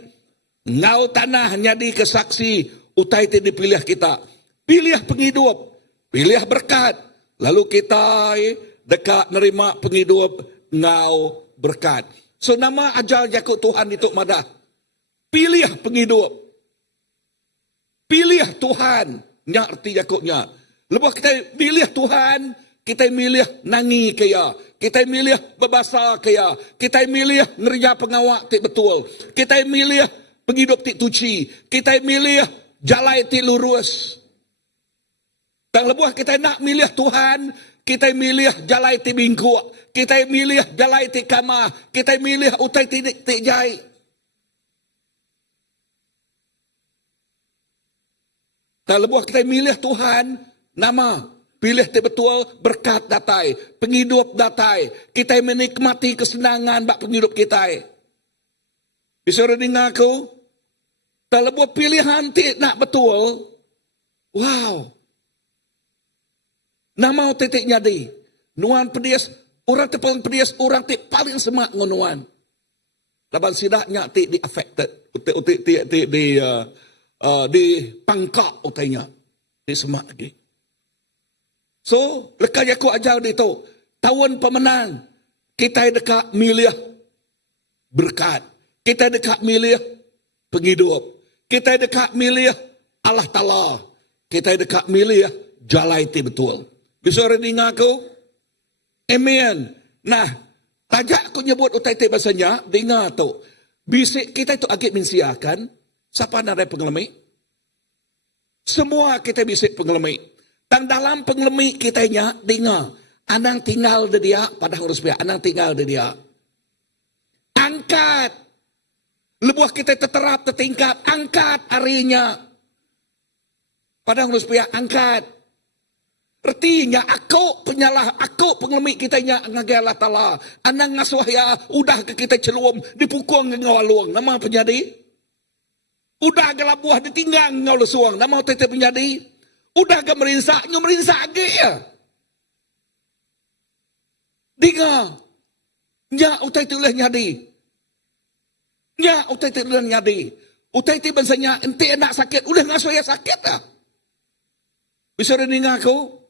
ngau tanah nyadi kesaksi utai ti dipilih kita. Pilih penghidup, pilih berkat. Lalu kita dekat nerima penghidup ngau berkat. So nama ajal jakut Tuhan itu madah. Pilih penghidup. pilih Tuhan. Nya arti Yakobnya. Lepas kita pilih Tuhan, kita milih nangi kaya. Kita milih berbahasa kaya. Kita milih ngerja pengawak ti betul. Kita milih penghidup ti tuci. Kita milih jalai ti lurus. Dan lepas kita nak milih Tuhan, kita milih jalai ti bingkuk. Kita milih jalai ti kamah. Kita milih utai ti jai. Dan lepas kita milih Tuhan, nama pilih ti betul, berkat datai, penghidup datai. Kita menikmati kesenangan bak penghidup kita. Bisa dengar aku? Dan lepas pilihan ti nak betul, wow. Nama titik nyadi. Nuan pedias, orang ti paling pedias, orang ti paling semak ngonuan. Laban sidaknya ti di affected. Di pangkak utainya. Di semak lagi. So, lekas aku ajar di tu. Tahun pemenang, kita dekat milih berkat. Kita dekat milih penghidup. Kita dekat milih Allah Ta'ala. Kita dekat milih jalai ti betul. Bisa dengar aku? Amen. Nah, tajak aku nyebut utai ti bahasanya, dengar tu. Bisik kita itu agak mensiakan. Siapa nak ada pengelemi? Semua kita bisik pengelemi. Dan dalam pengelemi kitanya, dengar. Anang tinggal di dia, pada harus biar. Anang tinggal di dia. Angkat. Lebuah kita terterap, tertingkat. Angkat harinya. Pada harus biar, angkat. Artinya aku penyalah, aku pengelemi kitanya ngagai Allah Ta'ala. Anang ngasuh ya, udah ke kita celum, dipukul ngawalung. Nama penjadi? Udah ke labuah ditinggang ngawal suang. Nama tete penjadi? Udah ke merinsak lagi ya. Dengar. Nya utai tu lah nyadi. Nya utai tu lah nyadi. Utai tu bansanya ente nak sakit, udah ngasuh ya sakit lah. Bisa dengar aku?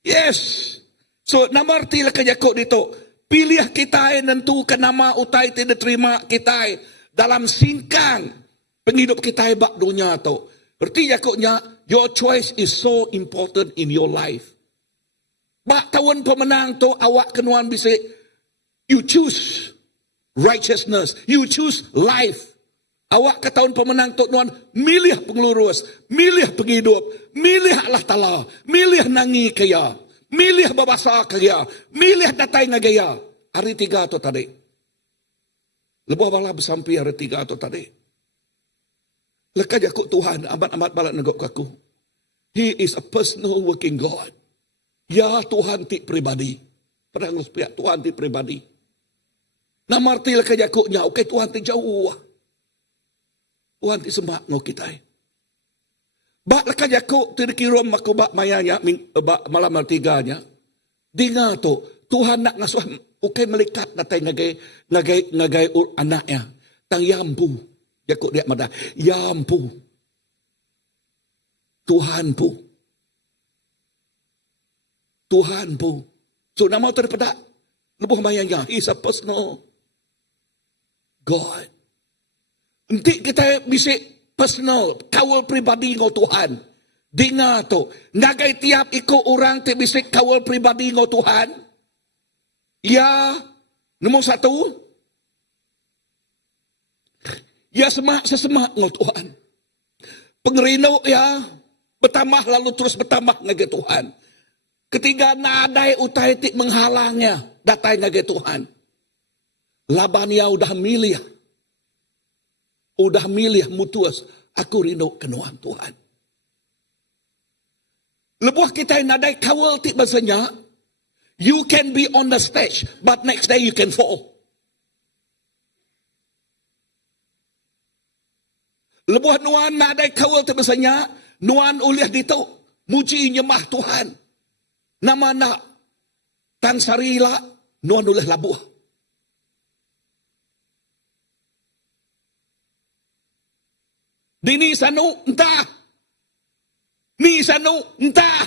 Yes. So, nama arti lah kajakok dito. Pilih kita nentukan nama utai tidak terima kita dalam singkang penghidup kita bak dunia tu. Arti jakoknya, your choice is so important in your life. Bak tahun pemenang tu awak kenuan bisa, you choose righteousness, you choose life. Awak ke tahun pemenang tu nuan milih pengelurus, milih penghidup, milih Allah Ta'ala, milih nangi kaya, milih babasa kaya, milih datai ngagaya. Hari 3 tu tadi. Lebih bala bersampai hari 3 tu tadi. Lekas aku Tuhan amat-amat balak negok aku. He is a personal working God. Ya Tuhan ti pribadi. Padahal pihak Tuhan ti pribadi. Nama arti lekas aku nya, okay Tuhan ti jauh. Tuhan ti sembah ngau kita. Bak lekas aku ti dikirim aku bak mayanya bak malam 3-nya. Dengar tu Tuhan nak ngasuh okay melikat natai ngagai anaknya. Tang yampu. Yakut dia madah. Yampu. Tuhan pu. Tuhan pu. So nama tu daripada lebuh mayanya. He's a personal God. Nanti kita bisa personal, kawal pribadi ngau Tuhan. Dengar tu, ngagai tiap ikut orang tu bisa kawal pribadi ngau Tuhan. Ya, nombor 1. Ya sesemak ngau Tuhan. Pengerino ya, bertambah lalu terus bertambah ngagai Tuhan. Ketiga, nadai utai tik menghalangnya, datai ngagai Tuhan. Labania udah milih mutuas, aku rindu kenuan Tuhan. Lebuah kita nadai kawal tik bahasanya, you can be on the stage, but next day you can fall. Lebuah nuan nadai kawal tik bahasanya, nuan uliah dito, muji nyemah Tuhan. Nama nak tan sarila, nuan uliah labuah. Dini sanu entah. Ni sanu entah.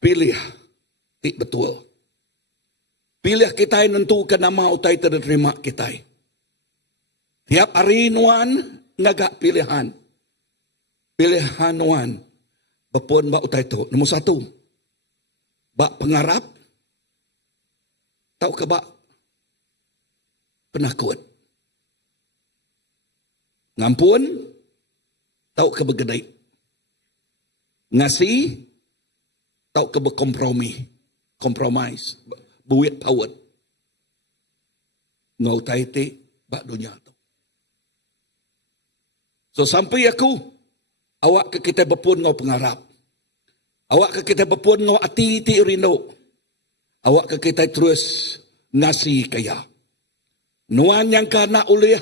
Pilih tik betul. Pilih kita nentukan nama utai terima kita. Tiap hari nuan ngagak pilihan. Pilihan nuan. Bapun bak utai tu. Nombor 1. Bak pengarap. Tahu ke bak penakut. Ngampun. Tahu ke bergedai. Ngasih. Tahu ke berkompromi. Compromise. Buat power. Ngau taiti bak dunia tu. So sampai aku, awak ke kita berpun ngau pengarap. Awak ke kita berpun ngau ati ti rindu. Awak ke kita terus ngasih kaya. Nuan yang kana ulih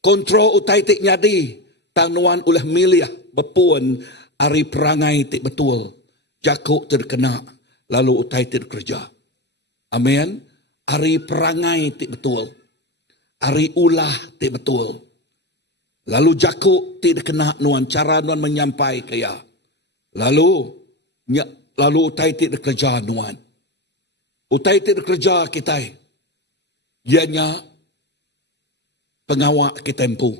kontrol utai ti nyadi. Tang nuan ulah milih berpun ari perangai ti betul. Jakuk terkena lalu utai ti kerja. Amin. Ari perangai ti betul. Ari ulah ti betul. Lalu jakuk ti kena nuan cara nuan menyampai kaya. Lalu utai ti kerja nuan. Utai ti kerja kita. Ianya pengawak kita empu.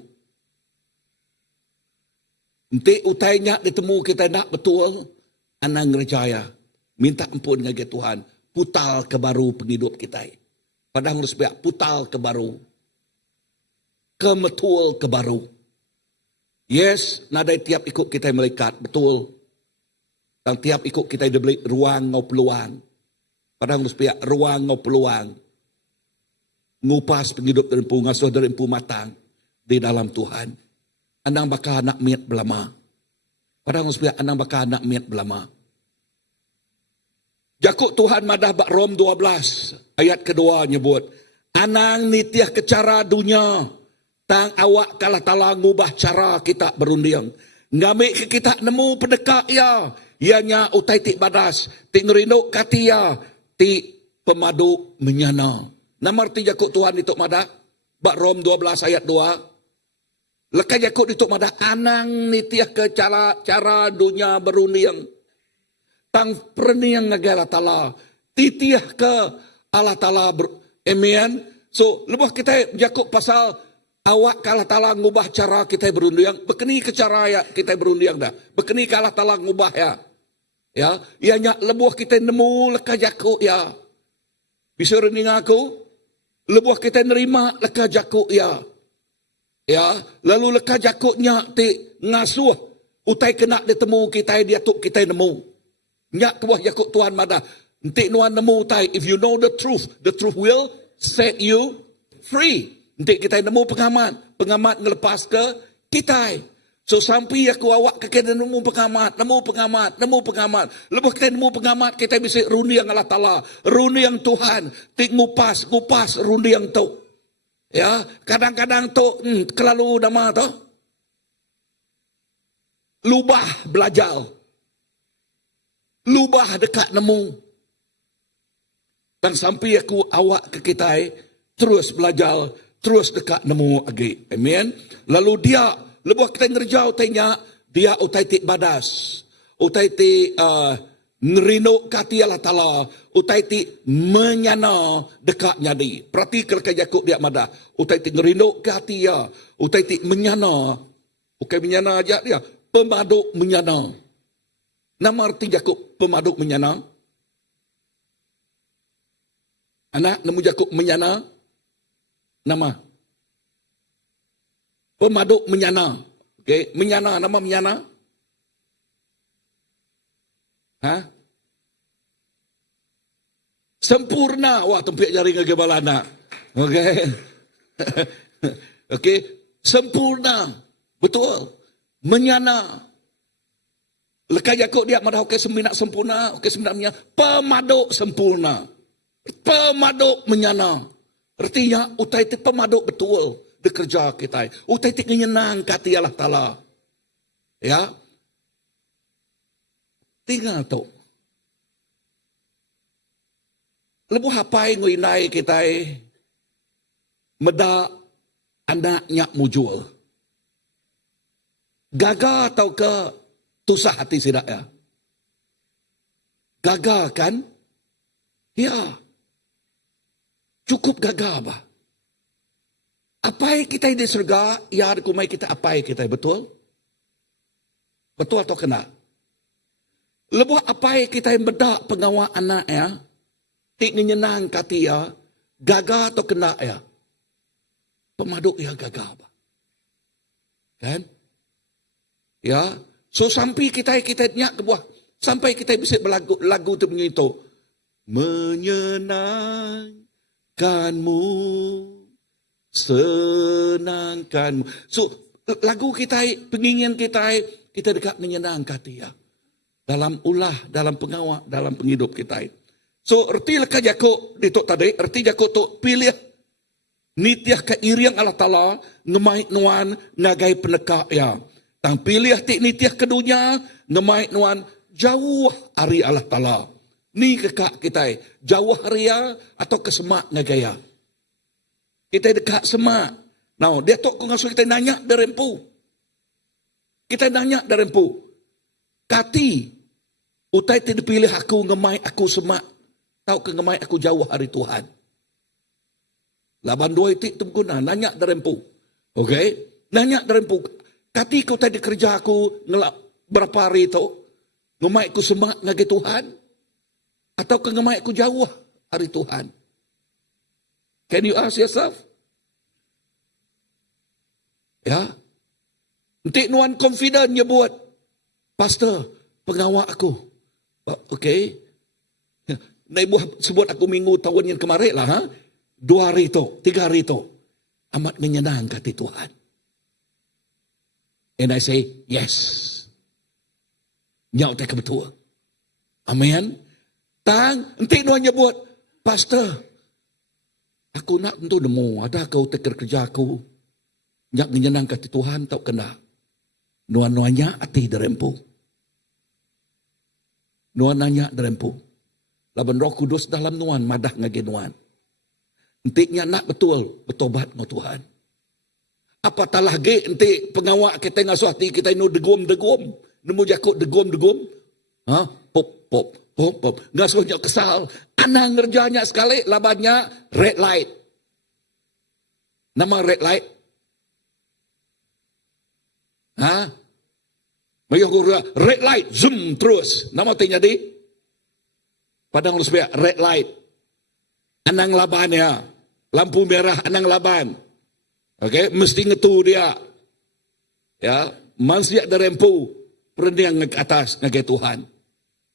Nanti utainya ditemu kita nak betul. Anang rejaya. Minta ampun dengan Tuhan. Putal ke baru penghidup kita. Padahal harus biak putal ke baru. Kemetul ke baru. Yes, nadai tiap ikut kita melekat. Betul. Dan tiap ikut kita diberi ruang ngau peluang. Padahal harus biak ruang ngau peluang. Ngupas penghidup dan empu, ngasuh dari empu matang. Di dalam Tuhan. Anang bakal nak miat belama. Padahal harus biak anang bakal nak miat belama. Jakuk Tuhan madah bak Rom 12 ayat kedua nyebut anang nitiah ke cara dunia tang awak kalah tala ngubah cara kita berunding ngamik ke kita nemu pendekak ya ianya utai ti badas ti ngerinuk katia ti pemadu menyana nama arti jakuk Tuhan itu madah bak Rom 12 ayat 2 lekas jakuk itu madah anang nitiah ke cara dunia berunding tang perniang negara tala titiah ke Allah Ta'ala amen. So lepas kita jakuk pasal awak ke Allah Ta'ala ngubah cara kita berunding bekeni ke cara ya kita berunding dah bekeni ke Allah Ta'ala ngubah ya ianya lebuh kita nemu leka jakuk ya bisa rening aku lebuh kita nerima leka jakuk ya lalu leka jakuknya ti ngasuh utai kena ditemu kita dia tuk kita nemu nyak kebuah jakuk Tuhan madah. Nanti nuan nemu tai. If you know the truth will set you free. Nanti kita nemu pengamat. Pengamat ngelepas ke kita. So sampai aku awak kita nemu pengamat. Lepas kita nemu pengamat, kita bisa rundi yang Allah Ta'ala. Rundi yang Tuhan. Tik ngupas rundi yang tu. Ya, kadang-kadang tu kelalu nama tu. Lubah belajar. Lubah dekat nemu. Dan sampai aku awak ke kita terus belajar, terus dekat nemu lagi. Amen. Lalu dia, lepas kita ngerjau tanya, dia utai ti badas. Utai ti ngerino kati Allah Ta'ala. Utai ti menyana dekat nyadi. Perhati kerja jakuk dia madah. Utai ti ngerino kati ya. Utai ti menyana. Bukan menyana aja dia. Pemaduk menyana. Nama arti jakuk pemaduk menyana. Anak nemu jakuk menyana. Nama. Pemaduk menyana. Okey, menyana, nama menyana. Sempurna. Wah, tempiak jaring ke kepala anak. Okey. Okey, sempurna. Betul. Menyana. Lekas jakuk dia madah okey sembinak sempurna, okey sembinak menyana. Pemaduk sempurna. Pemaduk menyana. Artinya utai ti pemaduk betul bekerja kita. Utai ti nyenang kati Allah Ta'ala. Ya. Tinggal tu. Lebu hapai nguinai kita meda anaknya mujul. Gagal atau ke tusah hati sidak ya. Gagal kan? Ya. cukup gagah ba? Apai kita di surga, ya kumai kita apai kita, betul? Betul atau kena? Lebuh apai kita yang bedak pengawa anak ya, tik nyenang kati ya, gagah atau kena ya? Pemaduk ya gagah ba? Kan? Ya, so sampai kita nyak ke buah, sampai kita bisa berlagu lagu tu bunyi itu, menyenangkanmu, senangkanmu. So lagu kita, penginginan kita dekat menyenangkan dia dalam ulah, dalam pengawal, dalam penghidup kita. So erti leka jako ditok tadi, erti jako tu pilih nitiah ke iriang Allah Ta'ala, ngemai nuan ngagai penekak ya. Tang pilih ti nitiah ke dunia, ngemai nuan jauh hari Allah Ta'ala. Ni kekak kita, jauh haria atau ke semak ngagaya. Kita dekat semak. Now, dia tok ko ngasuh kita nanya dari rempu. Kita nanya dari rempu. Kati, utai ti dipilih aku ngemai aku semak. Tahu ke ngemai aku jauh hari Tuhan. Laban dua itu guna nanya dari rempu. Okay? Nanya dari rempu. Kati kau tadi kerja aku berapa hari itu. Ngemai aku semak ngagi Tuhan. Atau ke ngemai aku jauh hari Tuhan. Can you ask yourself? Ya. Nanti nuan confident nyebut. Pastor, pengawal aku. Okay. Naibu sebut aku minggu tahun yang kemarin lah. Ha? 2 hari itu, 3 hari itu. Amat menyenangkan hati Tuhan. And I say, yes. Nyaw tak betul. Amen. Tang, nanti nuan nyebut. Pastor, aku nak tentu nemu. Ada kau teker kerja aku. Nyak menyenangkan hati Tuhan, tak kena. Nuan-nuannya hati derempu. Nuan-nuannya derempu. Laban Roh Kudus dalam nuan, madah ngagi nuan. Entiknya nak betul, bertobat dengan Tuhan. Apatah lagi entik pengawak kita ngasuh hati kita ini degum-degum. Nemu jakut degum-degum. Ha? Pop, pop, pop, pop. Ngasuhnya kesal. Anang ngerjanya sekali, labannya red light. Nama red light. Ha? Mayuh guru red light, zoom terus. Nama tanya di? Padang lu supaya red light. Anang labannya. Lampu merah anang laban. Okay, mesti ngetu dia. Ya, mansiak derempu. Perendiang ke atas ngagai Tuhan.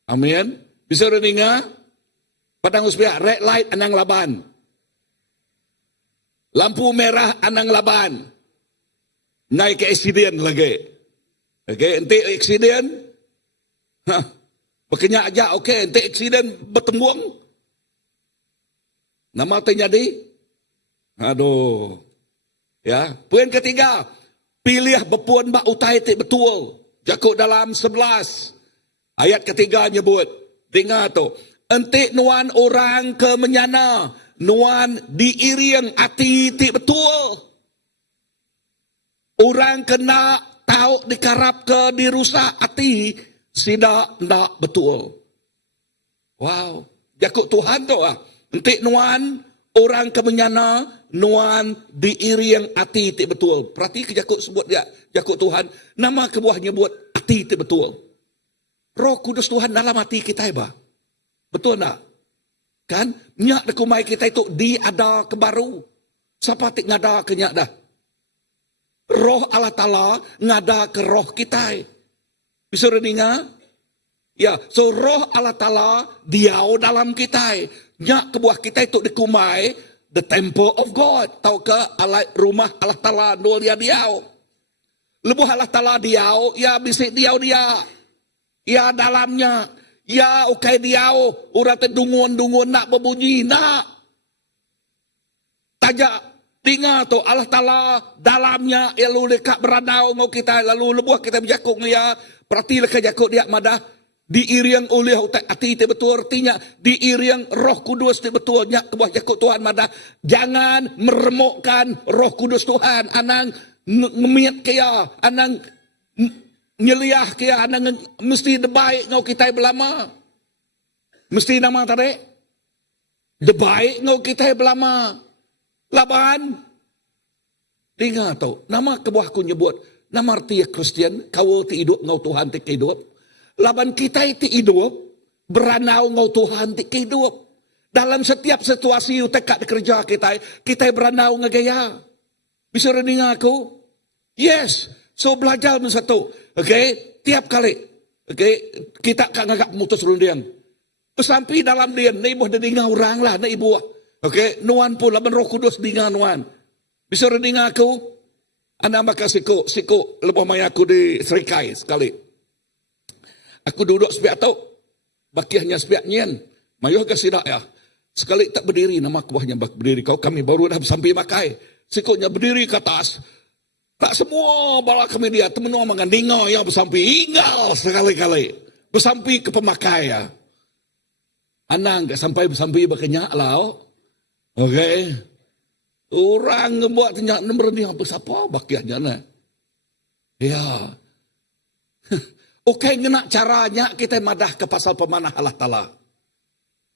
Amin. Bisa reningah? Padang supaya red light anang laban. Lampu merah anang laban. Ngai ke accident lagi. Okay, ente accident. Hah. Bekenyak aja, okay, ente accident bertembung. Nama terjadi? Aduh. Ya, poin ketiga, pilih bepuan bak utai tik betul. Jakut dalam 11. Ayat ketiga nyebut, dengar tu. Entik nuan orang ke menyana, nuan diiring hati tik betul. Orang kena tahu dikarap ke dirusak hati, sidak ndak betul. Wow, jakut Tuhan tu ah. Entik nuan orang kemenyana, nuan diiring hati tik betul. Perhati ke jakut sebut dia, jakut Tuhan. Nama kebuahnya buat hati tik betul. Roh Kudus Tuhan dalam hati kita ba? Betul tak? Kan? Nyak dekumai kita itu diada ke baru. Siapa tik ngada ke nyak dah? Roh Allah Ta'ala ngada ke roh kita. Bisa dengar? Ya, so roh Allah Ta'ala diau dalam kita. Nyak kebuah kita itu dikumai the temple of God. Tahu ke rumah Allah Ta'ala nol dia diau. Lebuh Allah Ta'ala diau, ya bisik diau dia. Ya dalamnya, ya ukai diau. Urat dungun-dungun nak berbunyi, nak. Tajak dengar tu Allah Ta'ala dalamnya, ya lu dekat beradau ngau kita. Lalu lebuh kita berjakuk dia. Perhatilah ke jakuk dia madah. Diiring oleh hati itu betul, artinya diiring Roh Kudus itu betul. Nyak kebuah jakut Tuhan madah. Jangan meremukkan Roh Kudus Tuhan. Anang ngemiat kaya, anang nyeliah kaya, anang mesti debaik ngau kita belama. Mesti nama tadi. Debaik ngau kita belama. Laban. Dengar tau. Nama kebuah ku nyebut. Nama arti Kristian. Kau ti hidup ngau Tuhan ti hidup. Laban kita ti hidup. Beranau ngau Tuhan ti hidup. Dalam setiap situasi tekat kerja kita. Kita beranau ngagaya. Bisa dengar aku? Yes. So belajar satu. Okay. Tiap kali. Okay. Kita kan agak mutus rundian. Sampai dalam dia, na ibu dengar orang lah, na ibu. Okay, nuan pun, laban Roh Kudus dengar nuan. Bisa dengar aku? Anak maka siku lebih maya aku di Serikai sekali. Aku duduk sepiak tau, bakiahnya sepiak nyen. Mayuh ke sidak ya. Sekali tak berdiri, nama kuahnya berdiri. Kau kami baru dah sampai makai. Sikunya berdiri ke atas. Tak semua bala kami dia, temenua mangan dengar ya bersampai. Ingal sekali-kali. Bersampai ke pemakai ya. Anang sampai berkenyak lah. Okay. Orang buat tenyak nombor ni apa siapa bakiahnya na. Ya. Okay, ngena caranya kita madah ke pasal pemanah Allah Ta'ala.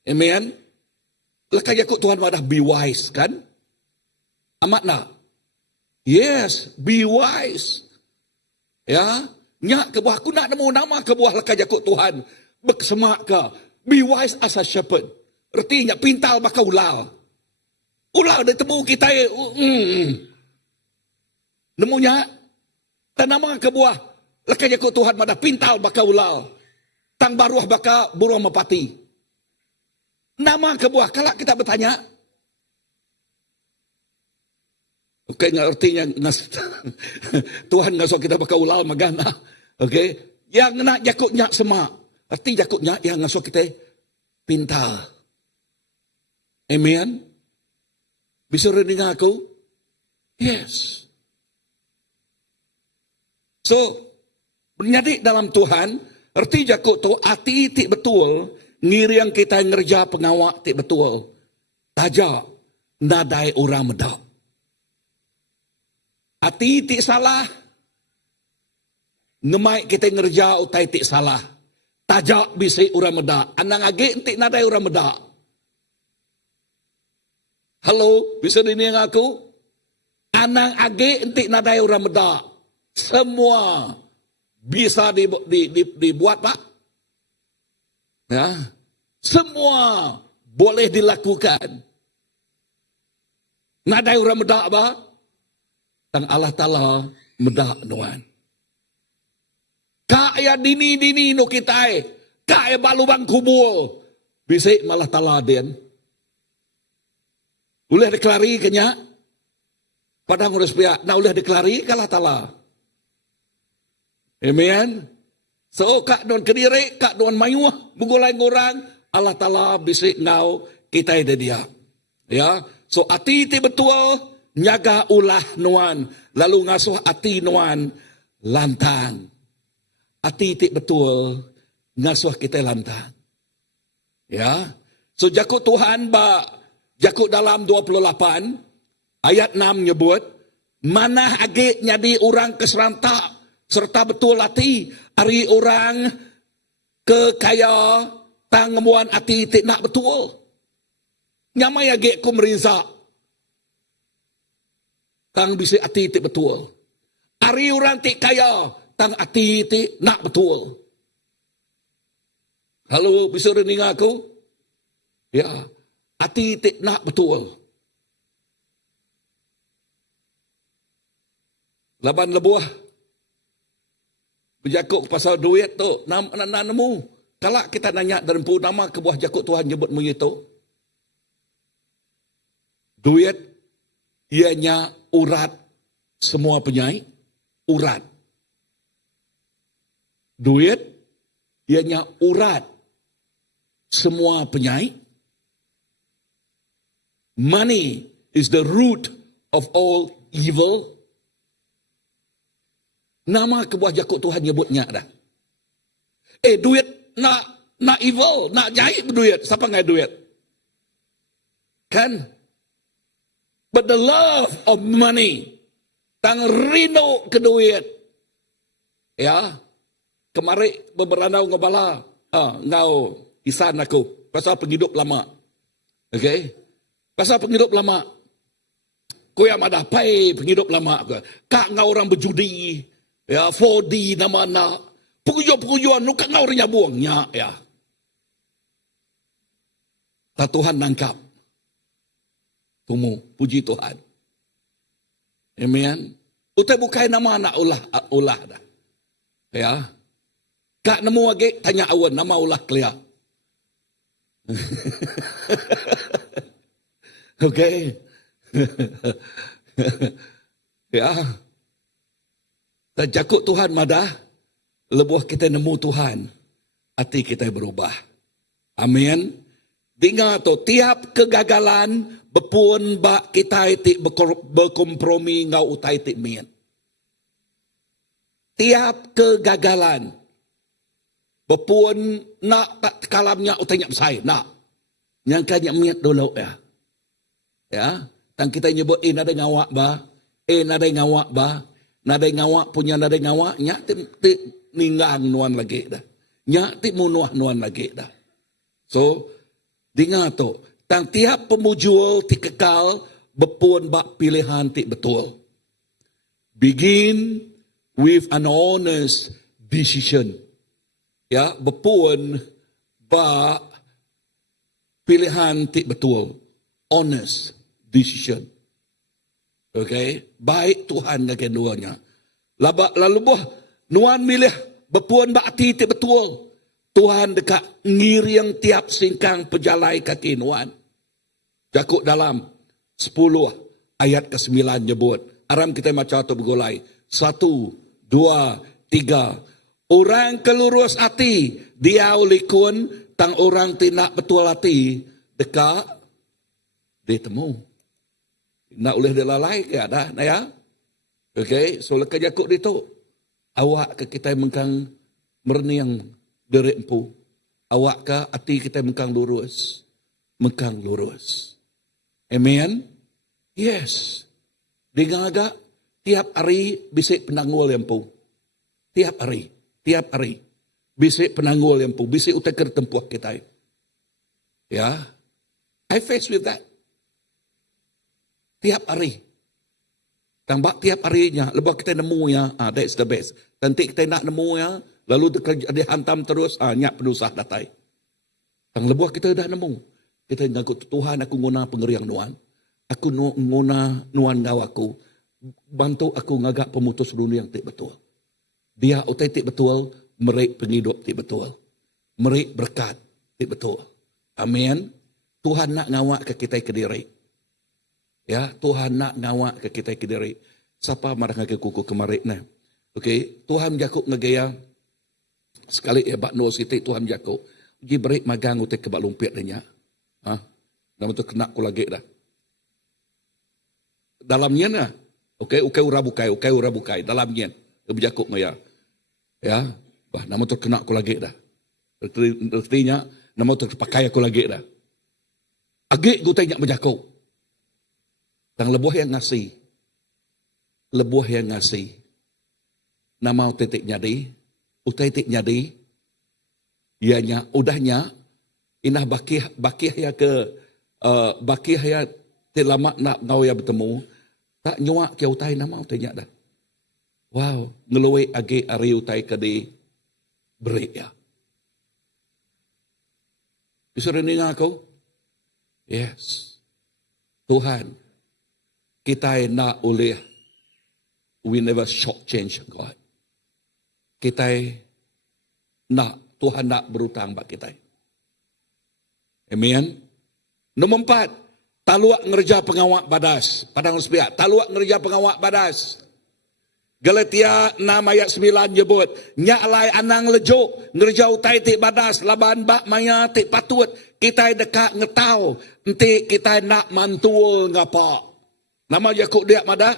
Amen. Lekanya kok Tuhan madah be wise kan? Amat nak? Yes, be wise. Ya. Nyak kebuah aku nak nemu nama kebuah lekanya kok Tuhan. Berkesemak ke. Be wise as a shepherd. Artinya pintal bakal ulal. Ulal dia temu kita. Nemunya. Tanama kebuah. Lekanya ku Tuhan madah pintal bakal ulal. Tang baruah bakal burung mepati. Nama kebuah. Kalau kita bertanya. Oke, artinya Tuhan ngasuh kita bakal ulal magana. Oke. Yang nak jakutnya semak. Arti jakutnya yang ngasuh kita pintar. Amen. Bisa dengar aku? Yes. So, menjadi dalam Tuhan, arti jakut tu hati tik betul, ngiri yang kita ngerja pengawak tik betul. Tajak nadai orang medak. Hati tik salah, ngemai kita ngerja utai tik salah. Tajak bisik orang medak. Anang agi entik nadai orang medak. Halo, bisa dengar aku? Anang agi entik nadai orang medak. Semua bisa dibuat, Pak. Ya. Semua boleh dilakukan. Nadai orang medak, Pak. Dan Allah Ta'ala medak nuan. Kaya dini no kitai. Kaya balubang kubul. Bisik malah taladen. Boleh deklari kenya. Padang urus pihak. Nah boleh deklari kalah tala. Amen. So kak don kediri. Kak don mayuh. Bugulai ngurang. Allah Ta'ala bisik ngau. Kitai dia. Ya. So hati ti betul. Nyaga ulah nuan. Lalu ngasuh hati nuan. Lantang. Hati tik betul ngasuh kita lantang. Ya. So jakut Tuhan jakut dalam 28 ayat 6 nyebut mana age nyadi orang keserantak serta betul hati ari orang ke kaya tangemuan hati tik nak betul. Nyamai age ku merinsak. Tang bisi hati tik betul. Ari orang tik kaya tang hati ti nak betul. Halo, bisa dengar aku? Ya, hati ti nak betul. Laban lebuah. Berjakuk pasal duit tu, nemu. Kalau kita nanya dan pun nama kebuah jakuk Tuhan nyebut begitu. Duit ianya urat semua penyai, urat. Duit, ianya urat semua penyai. Money is the root of all evil. Nama kebuah jakut Tuhan nyebutnya dah. Duit nak evil, nak jahit berduit. Siapa ngai duit? Kan? But the love of money, tang rino ke duit. Ya. Kemarin beberanau ngabala, ngau isan aku pasal penghidup lama. Okay? Pasal penghidup lama. Kau yang ada pai penghidup lama. Kak ngau orang berjudi. Ya, 4D nama nak. Pengujuan-pengujuan nu kak ngau orang buangnya. Ya. Tuhan nangkap. Tumu, puji Tuhan. Amen. Utai bukai nama anak ulah dah. Ya. Kak nemu lagi tanya awan nama ulah kelia. Okay. Ya. Terjakut Tuhan madah. Lebuh kita nemu Tuhan. Hati kita berubah. Amin. Dengar tu, tiap kegagalan berpun bak kita itu berkompromi ngau utai itu mian. Tiap kegagalan berpun nak tak kalamnya utainya besai, nak. Yang kanya miat dulu ya. Ya, tang kita nyebut nada ngawak ba, nada ngawak ba, nada ngawak punya nada ngawak nya ti ninggang nuan lagi dah. Nya ti munuah nuan lagi dah. So, dengar tu, tang tiap pemujul ti kekal berpun bak pilihan ti betul. Begin with an honest decision. Ya, berpun bak pilihan ti betul. Honest decision. Okay? Baik Tuhan ngaken duanya. Lalu buah nuan milih berpuan bakti ti betul. Tuhan dekat ngiriang tiap singkang pejalai kaki nuan. Jakut dalam 10 ayat ke-9 nyebut. Aram kita macam tu bergolai. 1, 2, 3. Orang kelurus hati dia ulikun tang orang tidak betul hati dekat ditemu. Nak oleh dia lalai ke ada, nah ya? Okay, so lekas jakut itu. Awak ke kita mengkang merniang dari empu. Awak ke hati kita mengkang lurus. Mengkang lurus. Amen? Yes. Dengar agak, tiap hari bisik penanggul yang pu. Tiap hari. Bisik penanggul yang pu. Bisik utakir tempuh kita. Ya. I face with that. Tiap hari. Tambah tiap harinya. Lepas kita nemu ya. That's the best. Nanti kita nak nemu ya. Lalu dihantam terus. Nyak penusah datai. Tang lebuh kita dah nemu. Kita ngakut Tuhan aku nguna pengeriang nuan. Aku nguna nuan ngawaku. Bantu aku ngagak pemutus dunia yang tak betul. Dia utai tak betul. Merik penghidup tak betul. Merik berkat tak betul. Amin. Tuhan nak ngawak ke kita ke diri. Ya, Tuhan nak ngawak ke kita ke diri. Siapa marah ngake kuku kemarin nah. Okey, Tuhan jakuk ngagaya sekali ya bak no siti Tuhan jakuk. Uji berik magang utai ke bak lumpit danya. Nama tu kena ku lagi dah. Dalamnya nah. Okey, ukai urabukai dalamnya. Kebijakuk ngaya. Ya, bah nama tu kena ku lagi dah. Artinya nama tu pakai aku lagi dah. Agik gu tanya berjakuk. Tang lebuh yang ngasih. Lebuh yang ngasih. Nama titik nyadi. Utai titik nyadi. Ianya, udahnya. Inah bakih ya ke. Bakih ya. Tilama nak ngau ya bertemu. Tak nyuak ke utai nama utai dah. Wow. Ngeluwe agi ari utai ke di. Berik ya. Bisa reningah aku? Yes. Tuhan. Kita nak oleh. We never short change God. Kita nak. Tuhan nak berutang bak kita. Amen. Nombor 4. Taluak ngerja pengawak badas. Padang sepiak. Taluak ngerja pengawak badas. Galatia 6 ayat 9 nyebut. Nyak lai anang lejuk. Ngerja utai tik badas. Laban bak maya tik patut. Kita dekat ngetau. Nanti kita nak mantul ngapa. Nama jakuk dia madah.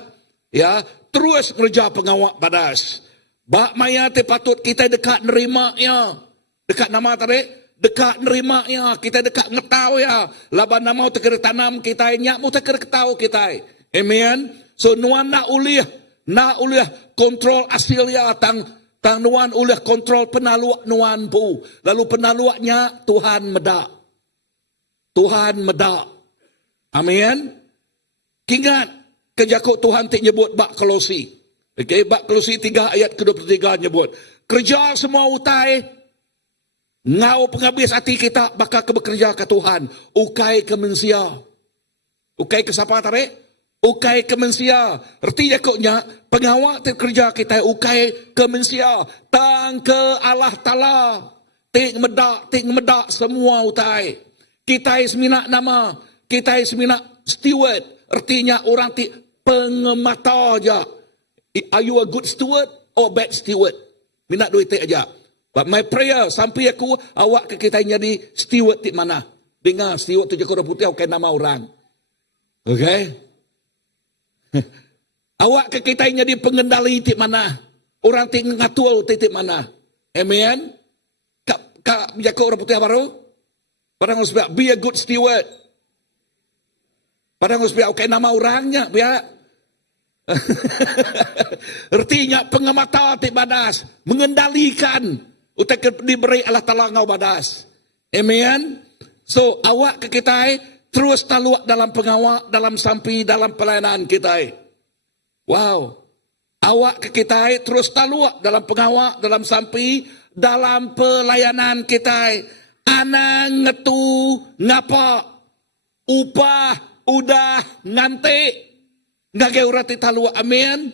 Ya. Terus ngerja pengawak badas. Bak maya tik patut kita dekat nerima ya. Dekat nama tadi. Dekat nerima ya, kita dekat ngetau ya. Laban nama tekir tanam kita, nyak mu tekir ketau kita. Amen. So nuan nak ulih kontrol asil ya tang nuan ulih kontrol penaluak nuan pu. Lalu penaluaknya Tuhan medak. Tuhan medak. Amin. Ingat, kejakut Tuhan tik nyebut bak Kolosi. Okay, bak Kolosi 3 ayat ke-23 nyebut. Kerja semua utai, ngau penghabis hati kita bakal bekerja ke Tuhan. Ukai ke manusia. Ukai ke siapa tarik? Ukai ke manusia. Erti jakutnya, pengawak tik kerja kita ukai ke manusia. Tang ke Allah Ta'ala. Tik medak semua utai. Kita isminak nama. Kita isminak steward. Artinya orang ti pengemata aja. Are you a good steward or bad steward? Minat duit tik aja. But my prayer sampai aku awak ke kita jadi steward ti mana? Dengar steward tu jakut putih okay nama orang. Okay? Awak ke kita jadi pengendali ti mana? Orang ti ngatur ti mana? Amen. Kak jakut orang putih baru? Padang harus be a good steward. Padang harus okay nama orangnya biar. Artinya pengamatan ti badas, mengendalikan utak diberi Allah Ta'ala ngau badas. Amen. So awak ke kita terus taluak dalam pengawak, dalam sampi, dalam pelayanan kita. Wow. Awak ke kita terus taluak dalam pengawak, dalam sampi, dalam pelayanan kita. Ana ngetu ngapa upah udah nganti. Ngagai urati talua, amin.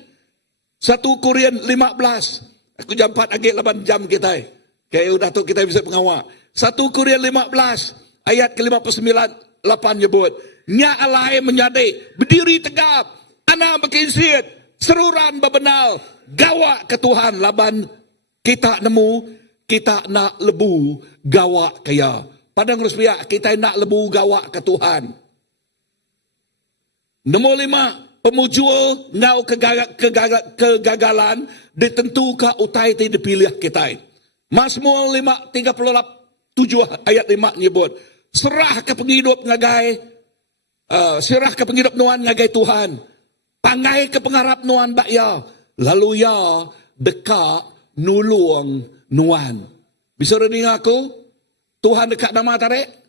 1 Korintus 15. Aku jam 4 lagi 8 jam kita. Kayak udah tu kita bisa pengawal. 1 Korintus 15 ayat ke-59 8 nyebut. Nya alai menyadai, berdiri tegap, anak berkinsit, seruran bebenal, gawak ke Tuhan laban kita nemu, kita nak lebu gawak kaya. Padang ruspiah kita nak lebu gawak ke Tuhan. Nombor 5. Pemujul ngau kegagalan ditentukan utai ti dipilih kita. Mazmur 37 ayat 5 nyebut. Serah ke penghidup ngagai, serah ke penghidup nuan ngagai Tuhan. Pangai ke pengharap nuan bakya. Lalu ya dekat nulung nuan. Bisa dengar aku? Tuhan dekat nama tarik?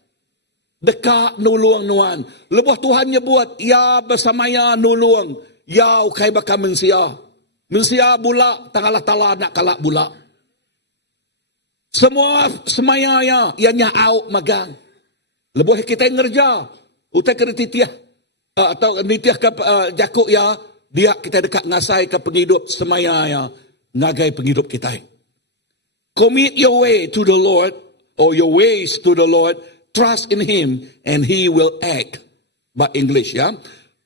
Dekat nulung nuan. Lepas Tuhan nyebut, ya bersamanya nulung. Ya ukai bakal mensia. Mensia bulak, tangalah tala nak kalak bulak. Semua semaya ya, ianya out magang. Lepas kita ngerja. Utai kena titiah. Atau nitiah ke jakuk ya. Dia kita dekat ngasai ke penghidup semaya ya. Ngagai penghidup kita. Commit your way to the Lord. Or your ways to the Lord. Trust in Him and He will act. Bahasa English ya.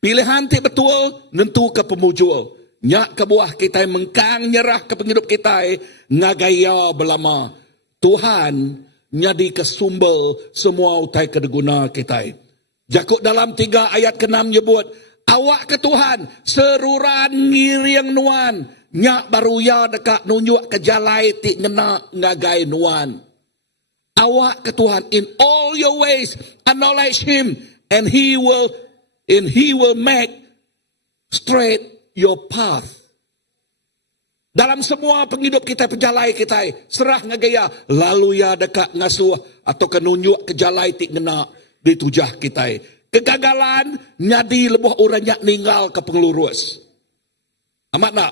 Pilihan ti betul nentu ke pemujul. Nyak ke buah kita mengkang nyerah ke penghidup kita ngagaya belama. Tuhan nyadi ke sumber semua utai kedeguna kita. Jakut dalam 3 ayat ke-6 nyebut. Awak ke Tuhan seruran ngiriang nuan. Nyak baru ya dekat nunjuk ke jalai ti ngena ngagai nuan. Awak ke Tuhan in all your ways acknowledge Him and He will make straight your path. Dalam semua penghidup kita penjalai kita serah ngagaya lalu ya dekat ngasuh atau kenunjuk ke jalai tik ngena di tujah kita. Kegagalan nyadi lebuh orang nyak ninggal ke pengelurus. Amat nak?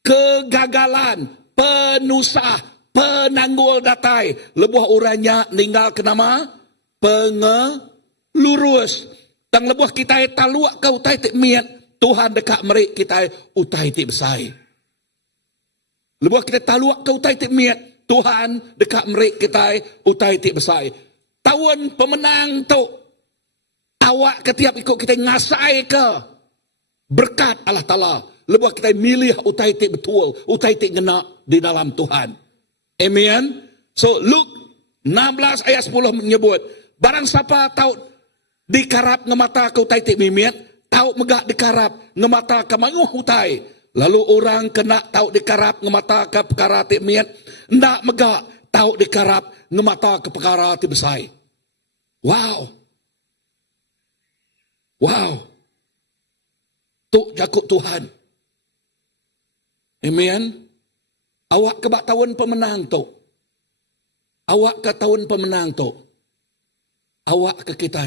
Kegagalan penusah penanggul datai. Lebuh orangnya ninggal ke nama pengelurus. Tang lebuh kita taluak ke utai tik miat. Tuhan dekat merik kita utai tik besai. Lebuh kita taluak ke utai tik miat. Tuhan dekat merik kita utai tik besai. Tahun pemenang tu. Awak ketiap ikut kita ngasai ke. Berkat Allah Ta'ala. Lebuh kita milih utai tik betul. Utai tik ngena di dalam Tuhan. Amen. So Luke 16 ayat 10 menyebut. Barang siapa tahu dikarap ngemata ke utai tik mimiat. Tahu megak dikarap ngemata ke manguh utai. Lalu orang kena tahu dikarap ngemata ke perkara tik mimiat. Ndak megak tahu dikarap ngemata ke perkara tik besai. Wow. Wow. Tuk jakut Tuhan. Amen. Awak ke tahun pemenang tu. Awak ke tahun pemenang tu. awak ke kita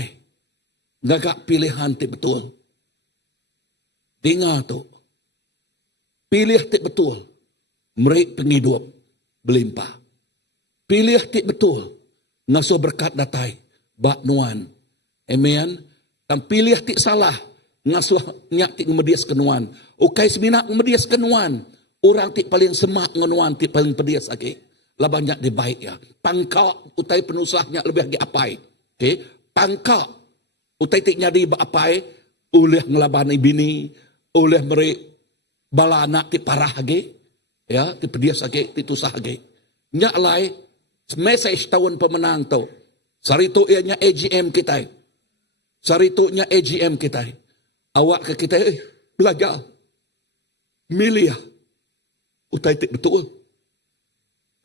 ngagak pilihan ti betul. Dengar tu. Pilih ti betul. Merik penghidup berlimpah. Pilih ti betul. Ngasuh berkat datai. Bak nuan. Amen. Dan pilih ti salah. Ngasuh nyak ti ngemedias kenuan. Ukai seminak ngemedias kenuan. Orang ti paling semak ngenuan ti paling pedias lagi. Labanyak di baik ya. Pangkak utai penusahnya lebih lagi apai. Okay. Pangkak utai ti nyadi ba apai. Oleh ngelabani bini. Oleh merik bala anak ti parah lagi. Ya, ti pedias lagi, ti tusah lagi. Nyak lai, message tahun pemenang tu. Sarito ianya AGM kita. Saritonya AGM kita. Awak ke kita, belajar. Milih. Utai ti betul.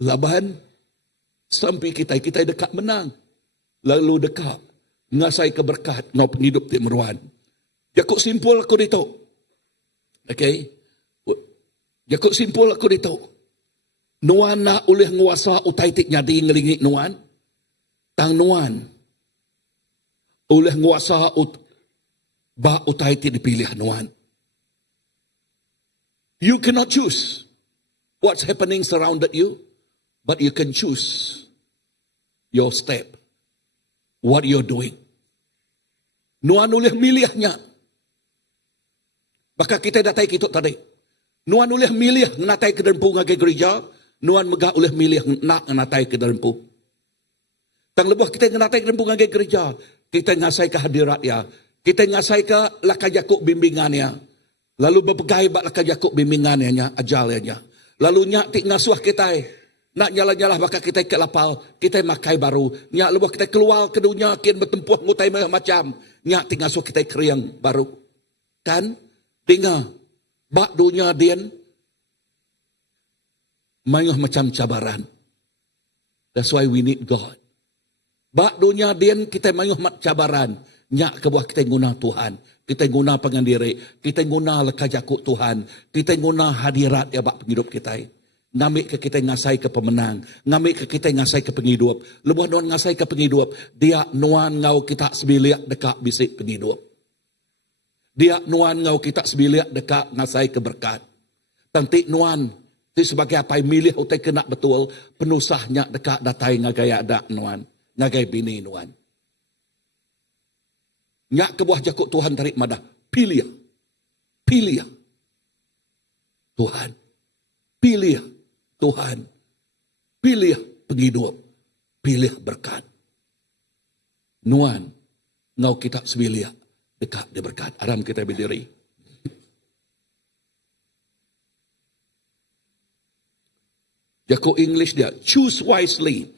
Laban, sampai kita dekat menang. Lalu dekat. Ngasai keberkat, ngau penghidup ti meruan. Jakuk simpul aku dito. Okay. Jakuk simpul aku dito. Nuan na oleh nguasa utai tik nyadi ngelingik nuan. Tang nuan. Oleh nguasa ba utai tik dipilih nuan. You cannot choose what's happening surrounded you. But you can choose your step. What you're doing. Nuan oleh milihnya. Baka kita datai kita tadi. Nuan oleh milih natai ke derempu ngagai gereja. Nuan megah oleh milih nak natai ke derempu. Tang lebuh kita natai ke derempu ngagai gereja. Kita ngasai ke hadirat ya. Kita ngasai ke lakajakuk bimbingannya. Lalu berpegai bak lakajakuk bimbingannya, ajalnya. Lalu nyak tik ngasuh kita. Nak nyala-nyala baka kita ke lapal. Kita makai baru. Nyak lebuh kita keluar ke dunia. Kian bertempuh ngutai macam. Nyak tik ngasuh kita keriang baru. Kan? Dengar, bak dunia dian mayuh macam cabaran. That's why we need God. Bak dunia dian kita mayuh mat cabaran. Nyak ke buah kita guna Tuhan. Kita guna pengandiri. Kita guna lekajakuk Tuhan. Kita guna hadirat ya bak penghidup kita. Ngamik ke kita ngasai ke pemenang. Ngamik ke kita ngasai ke penghidup. Lebuh nuan ngasai ke penghidup. Dia nuan ngau kita sebiliak dekat bisik penghidup. Dia nuan ngau kita sebiliak dekat ngasai keberkat. Tanti nuan, ti sebagai apa milih utai kena betul, penusahnya dekat datai ngagai adak nuan, ngagai bini nuan. Nyak kebuah jakuk Tuhan tarik madah, pilih. Pilih. Tuhan. Pilih Tuhan. Pilih penghidup. Pilih berkat. Nuan, ngau kita sebiliak. Dekat dia berkat. Aram kita berdiri. Jakuk English dia. Choose wisely.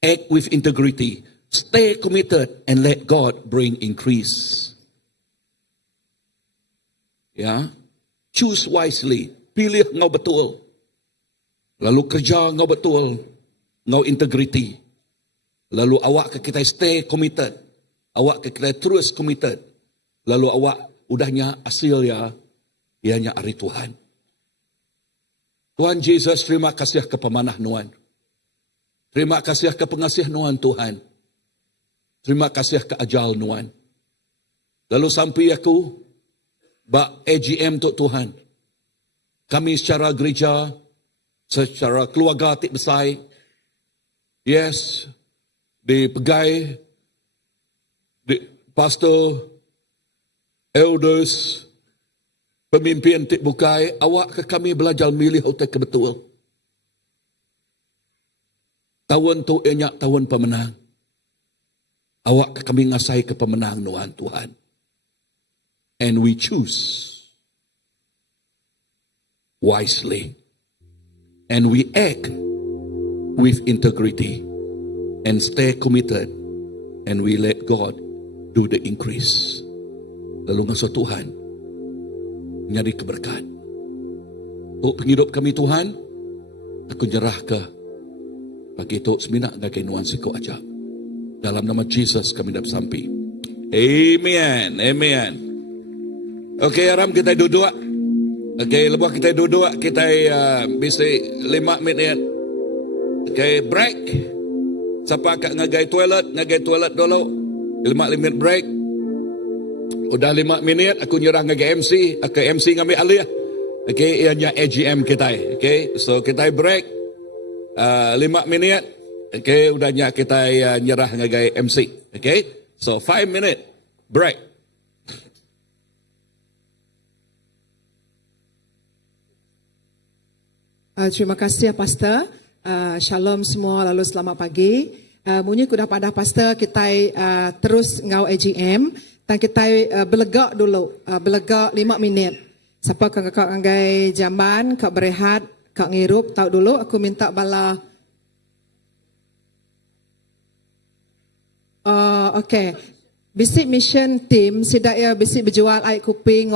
Act with integrity. Stay committed and let God bring increase. Ya. Choose wisely. Pilih ngau betul. Lalu kerja ngau betul. Ngau integrity. Lalu awak ke kita stay committed. Awak ke kita terus committed. Lalu awak udahnya hasil ya, ianya hari Tuhan. Tuhan Yesus, terima kasih ke pemanah Nuan. Terima kasih ke pengasih Nuan Tuhan. Terima kasih ke ajal Nuan. Lalu sampai aku, bak AGM tu Tuhan. Kami secara gereja, secara keluarga tik besar, yes, dipegai, di pastor, elders, pemimpin tik bukai, awak ke kami belajar milih utai ke betul. Tahun tu enyak tahun pemenang. Awak ke kami ngasai ke pemenang Nuan Tuhan. And we choose wisely. And we act with integrity. And stay committed. And we let God do the increase. Lalu ngasuh Tuhan nyari keberkat. Oh penghidup kami Tuhan, aku nyerah ke pagi itu seminak ngagai nuan siku aja. Dalam nama Jesus kami dah sampai. Amen. Amen. Okey, Aram kita duduk. Okey, lepas kita duduk, kita bisa 5 minit. Okey, break. Siapa kat ngagai toilet dulu. 5 minit break. Udah 5 minit, aku nyerah ke MC. Ke MC ngambil alih. Okay, ianya AGM kita. Okay, so kita break. 5 minit. Okay, udahnya kita nyerah ngagai MC. Okay, so 5 minute break. Terima kasih Pastor. Shalom semua, lalu selamat pagi. Munyi kuda pada Pastor, kita terus ngau AGM dan kita belegak dulu, belegak 5 minit. Siapa kau anggai jaman, kau berehat, kau ngirup, tahu dulu. Aku minta bala. Okay. Bisik mission team, sidak ya bisik berjual air kuping,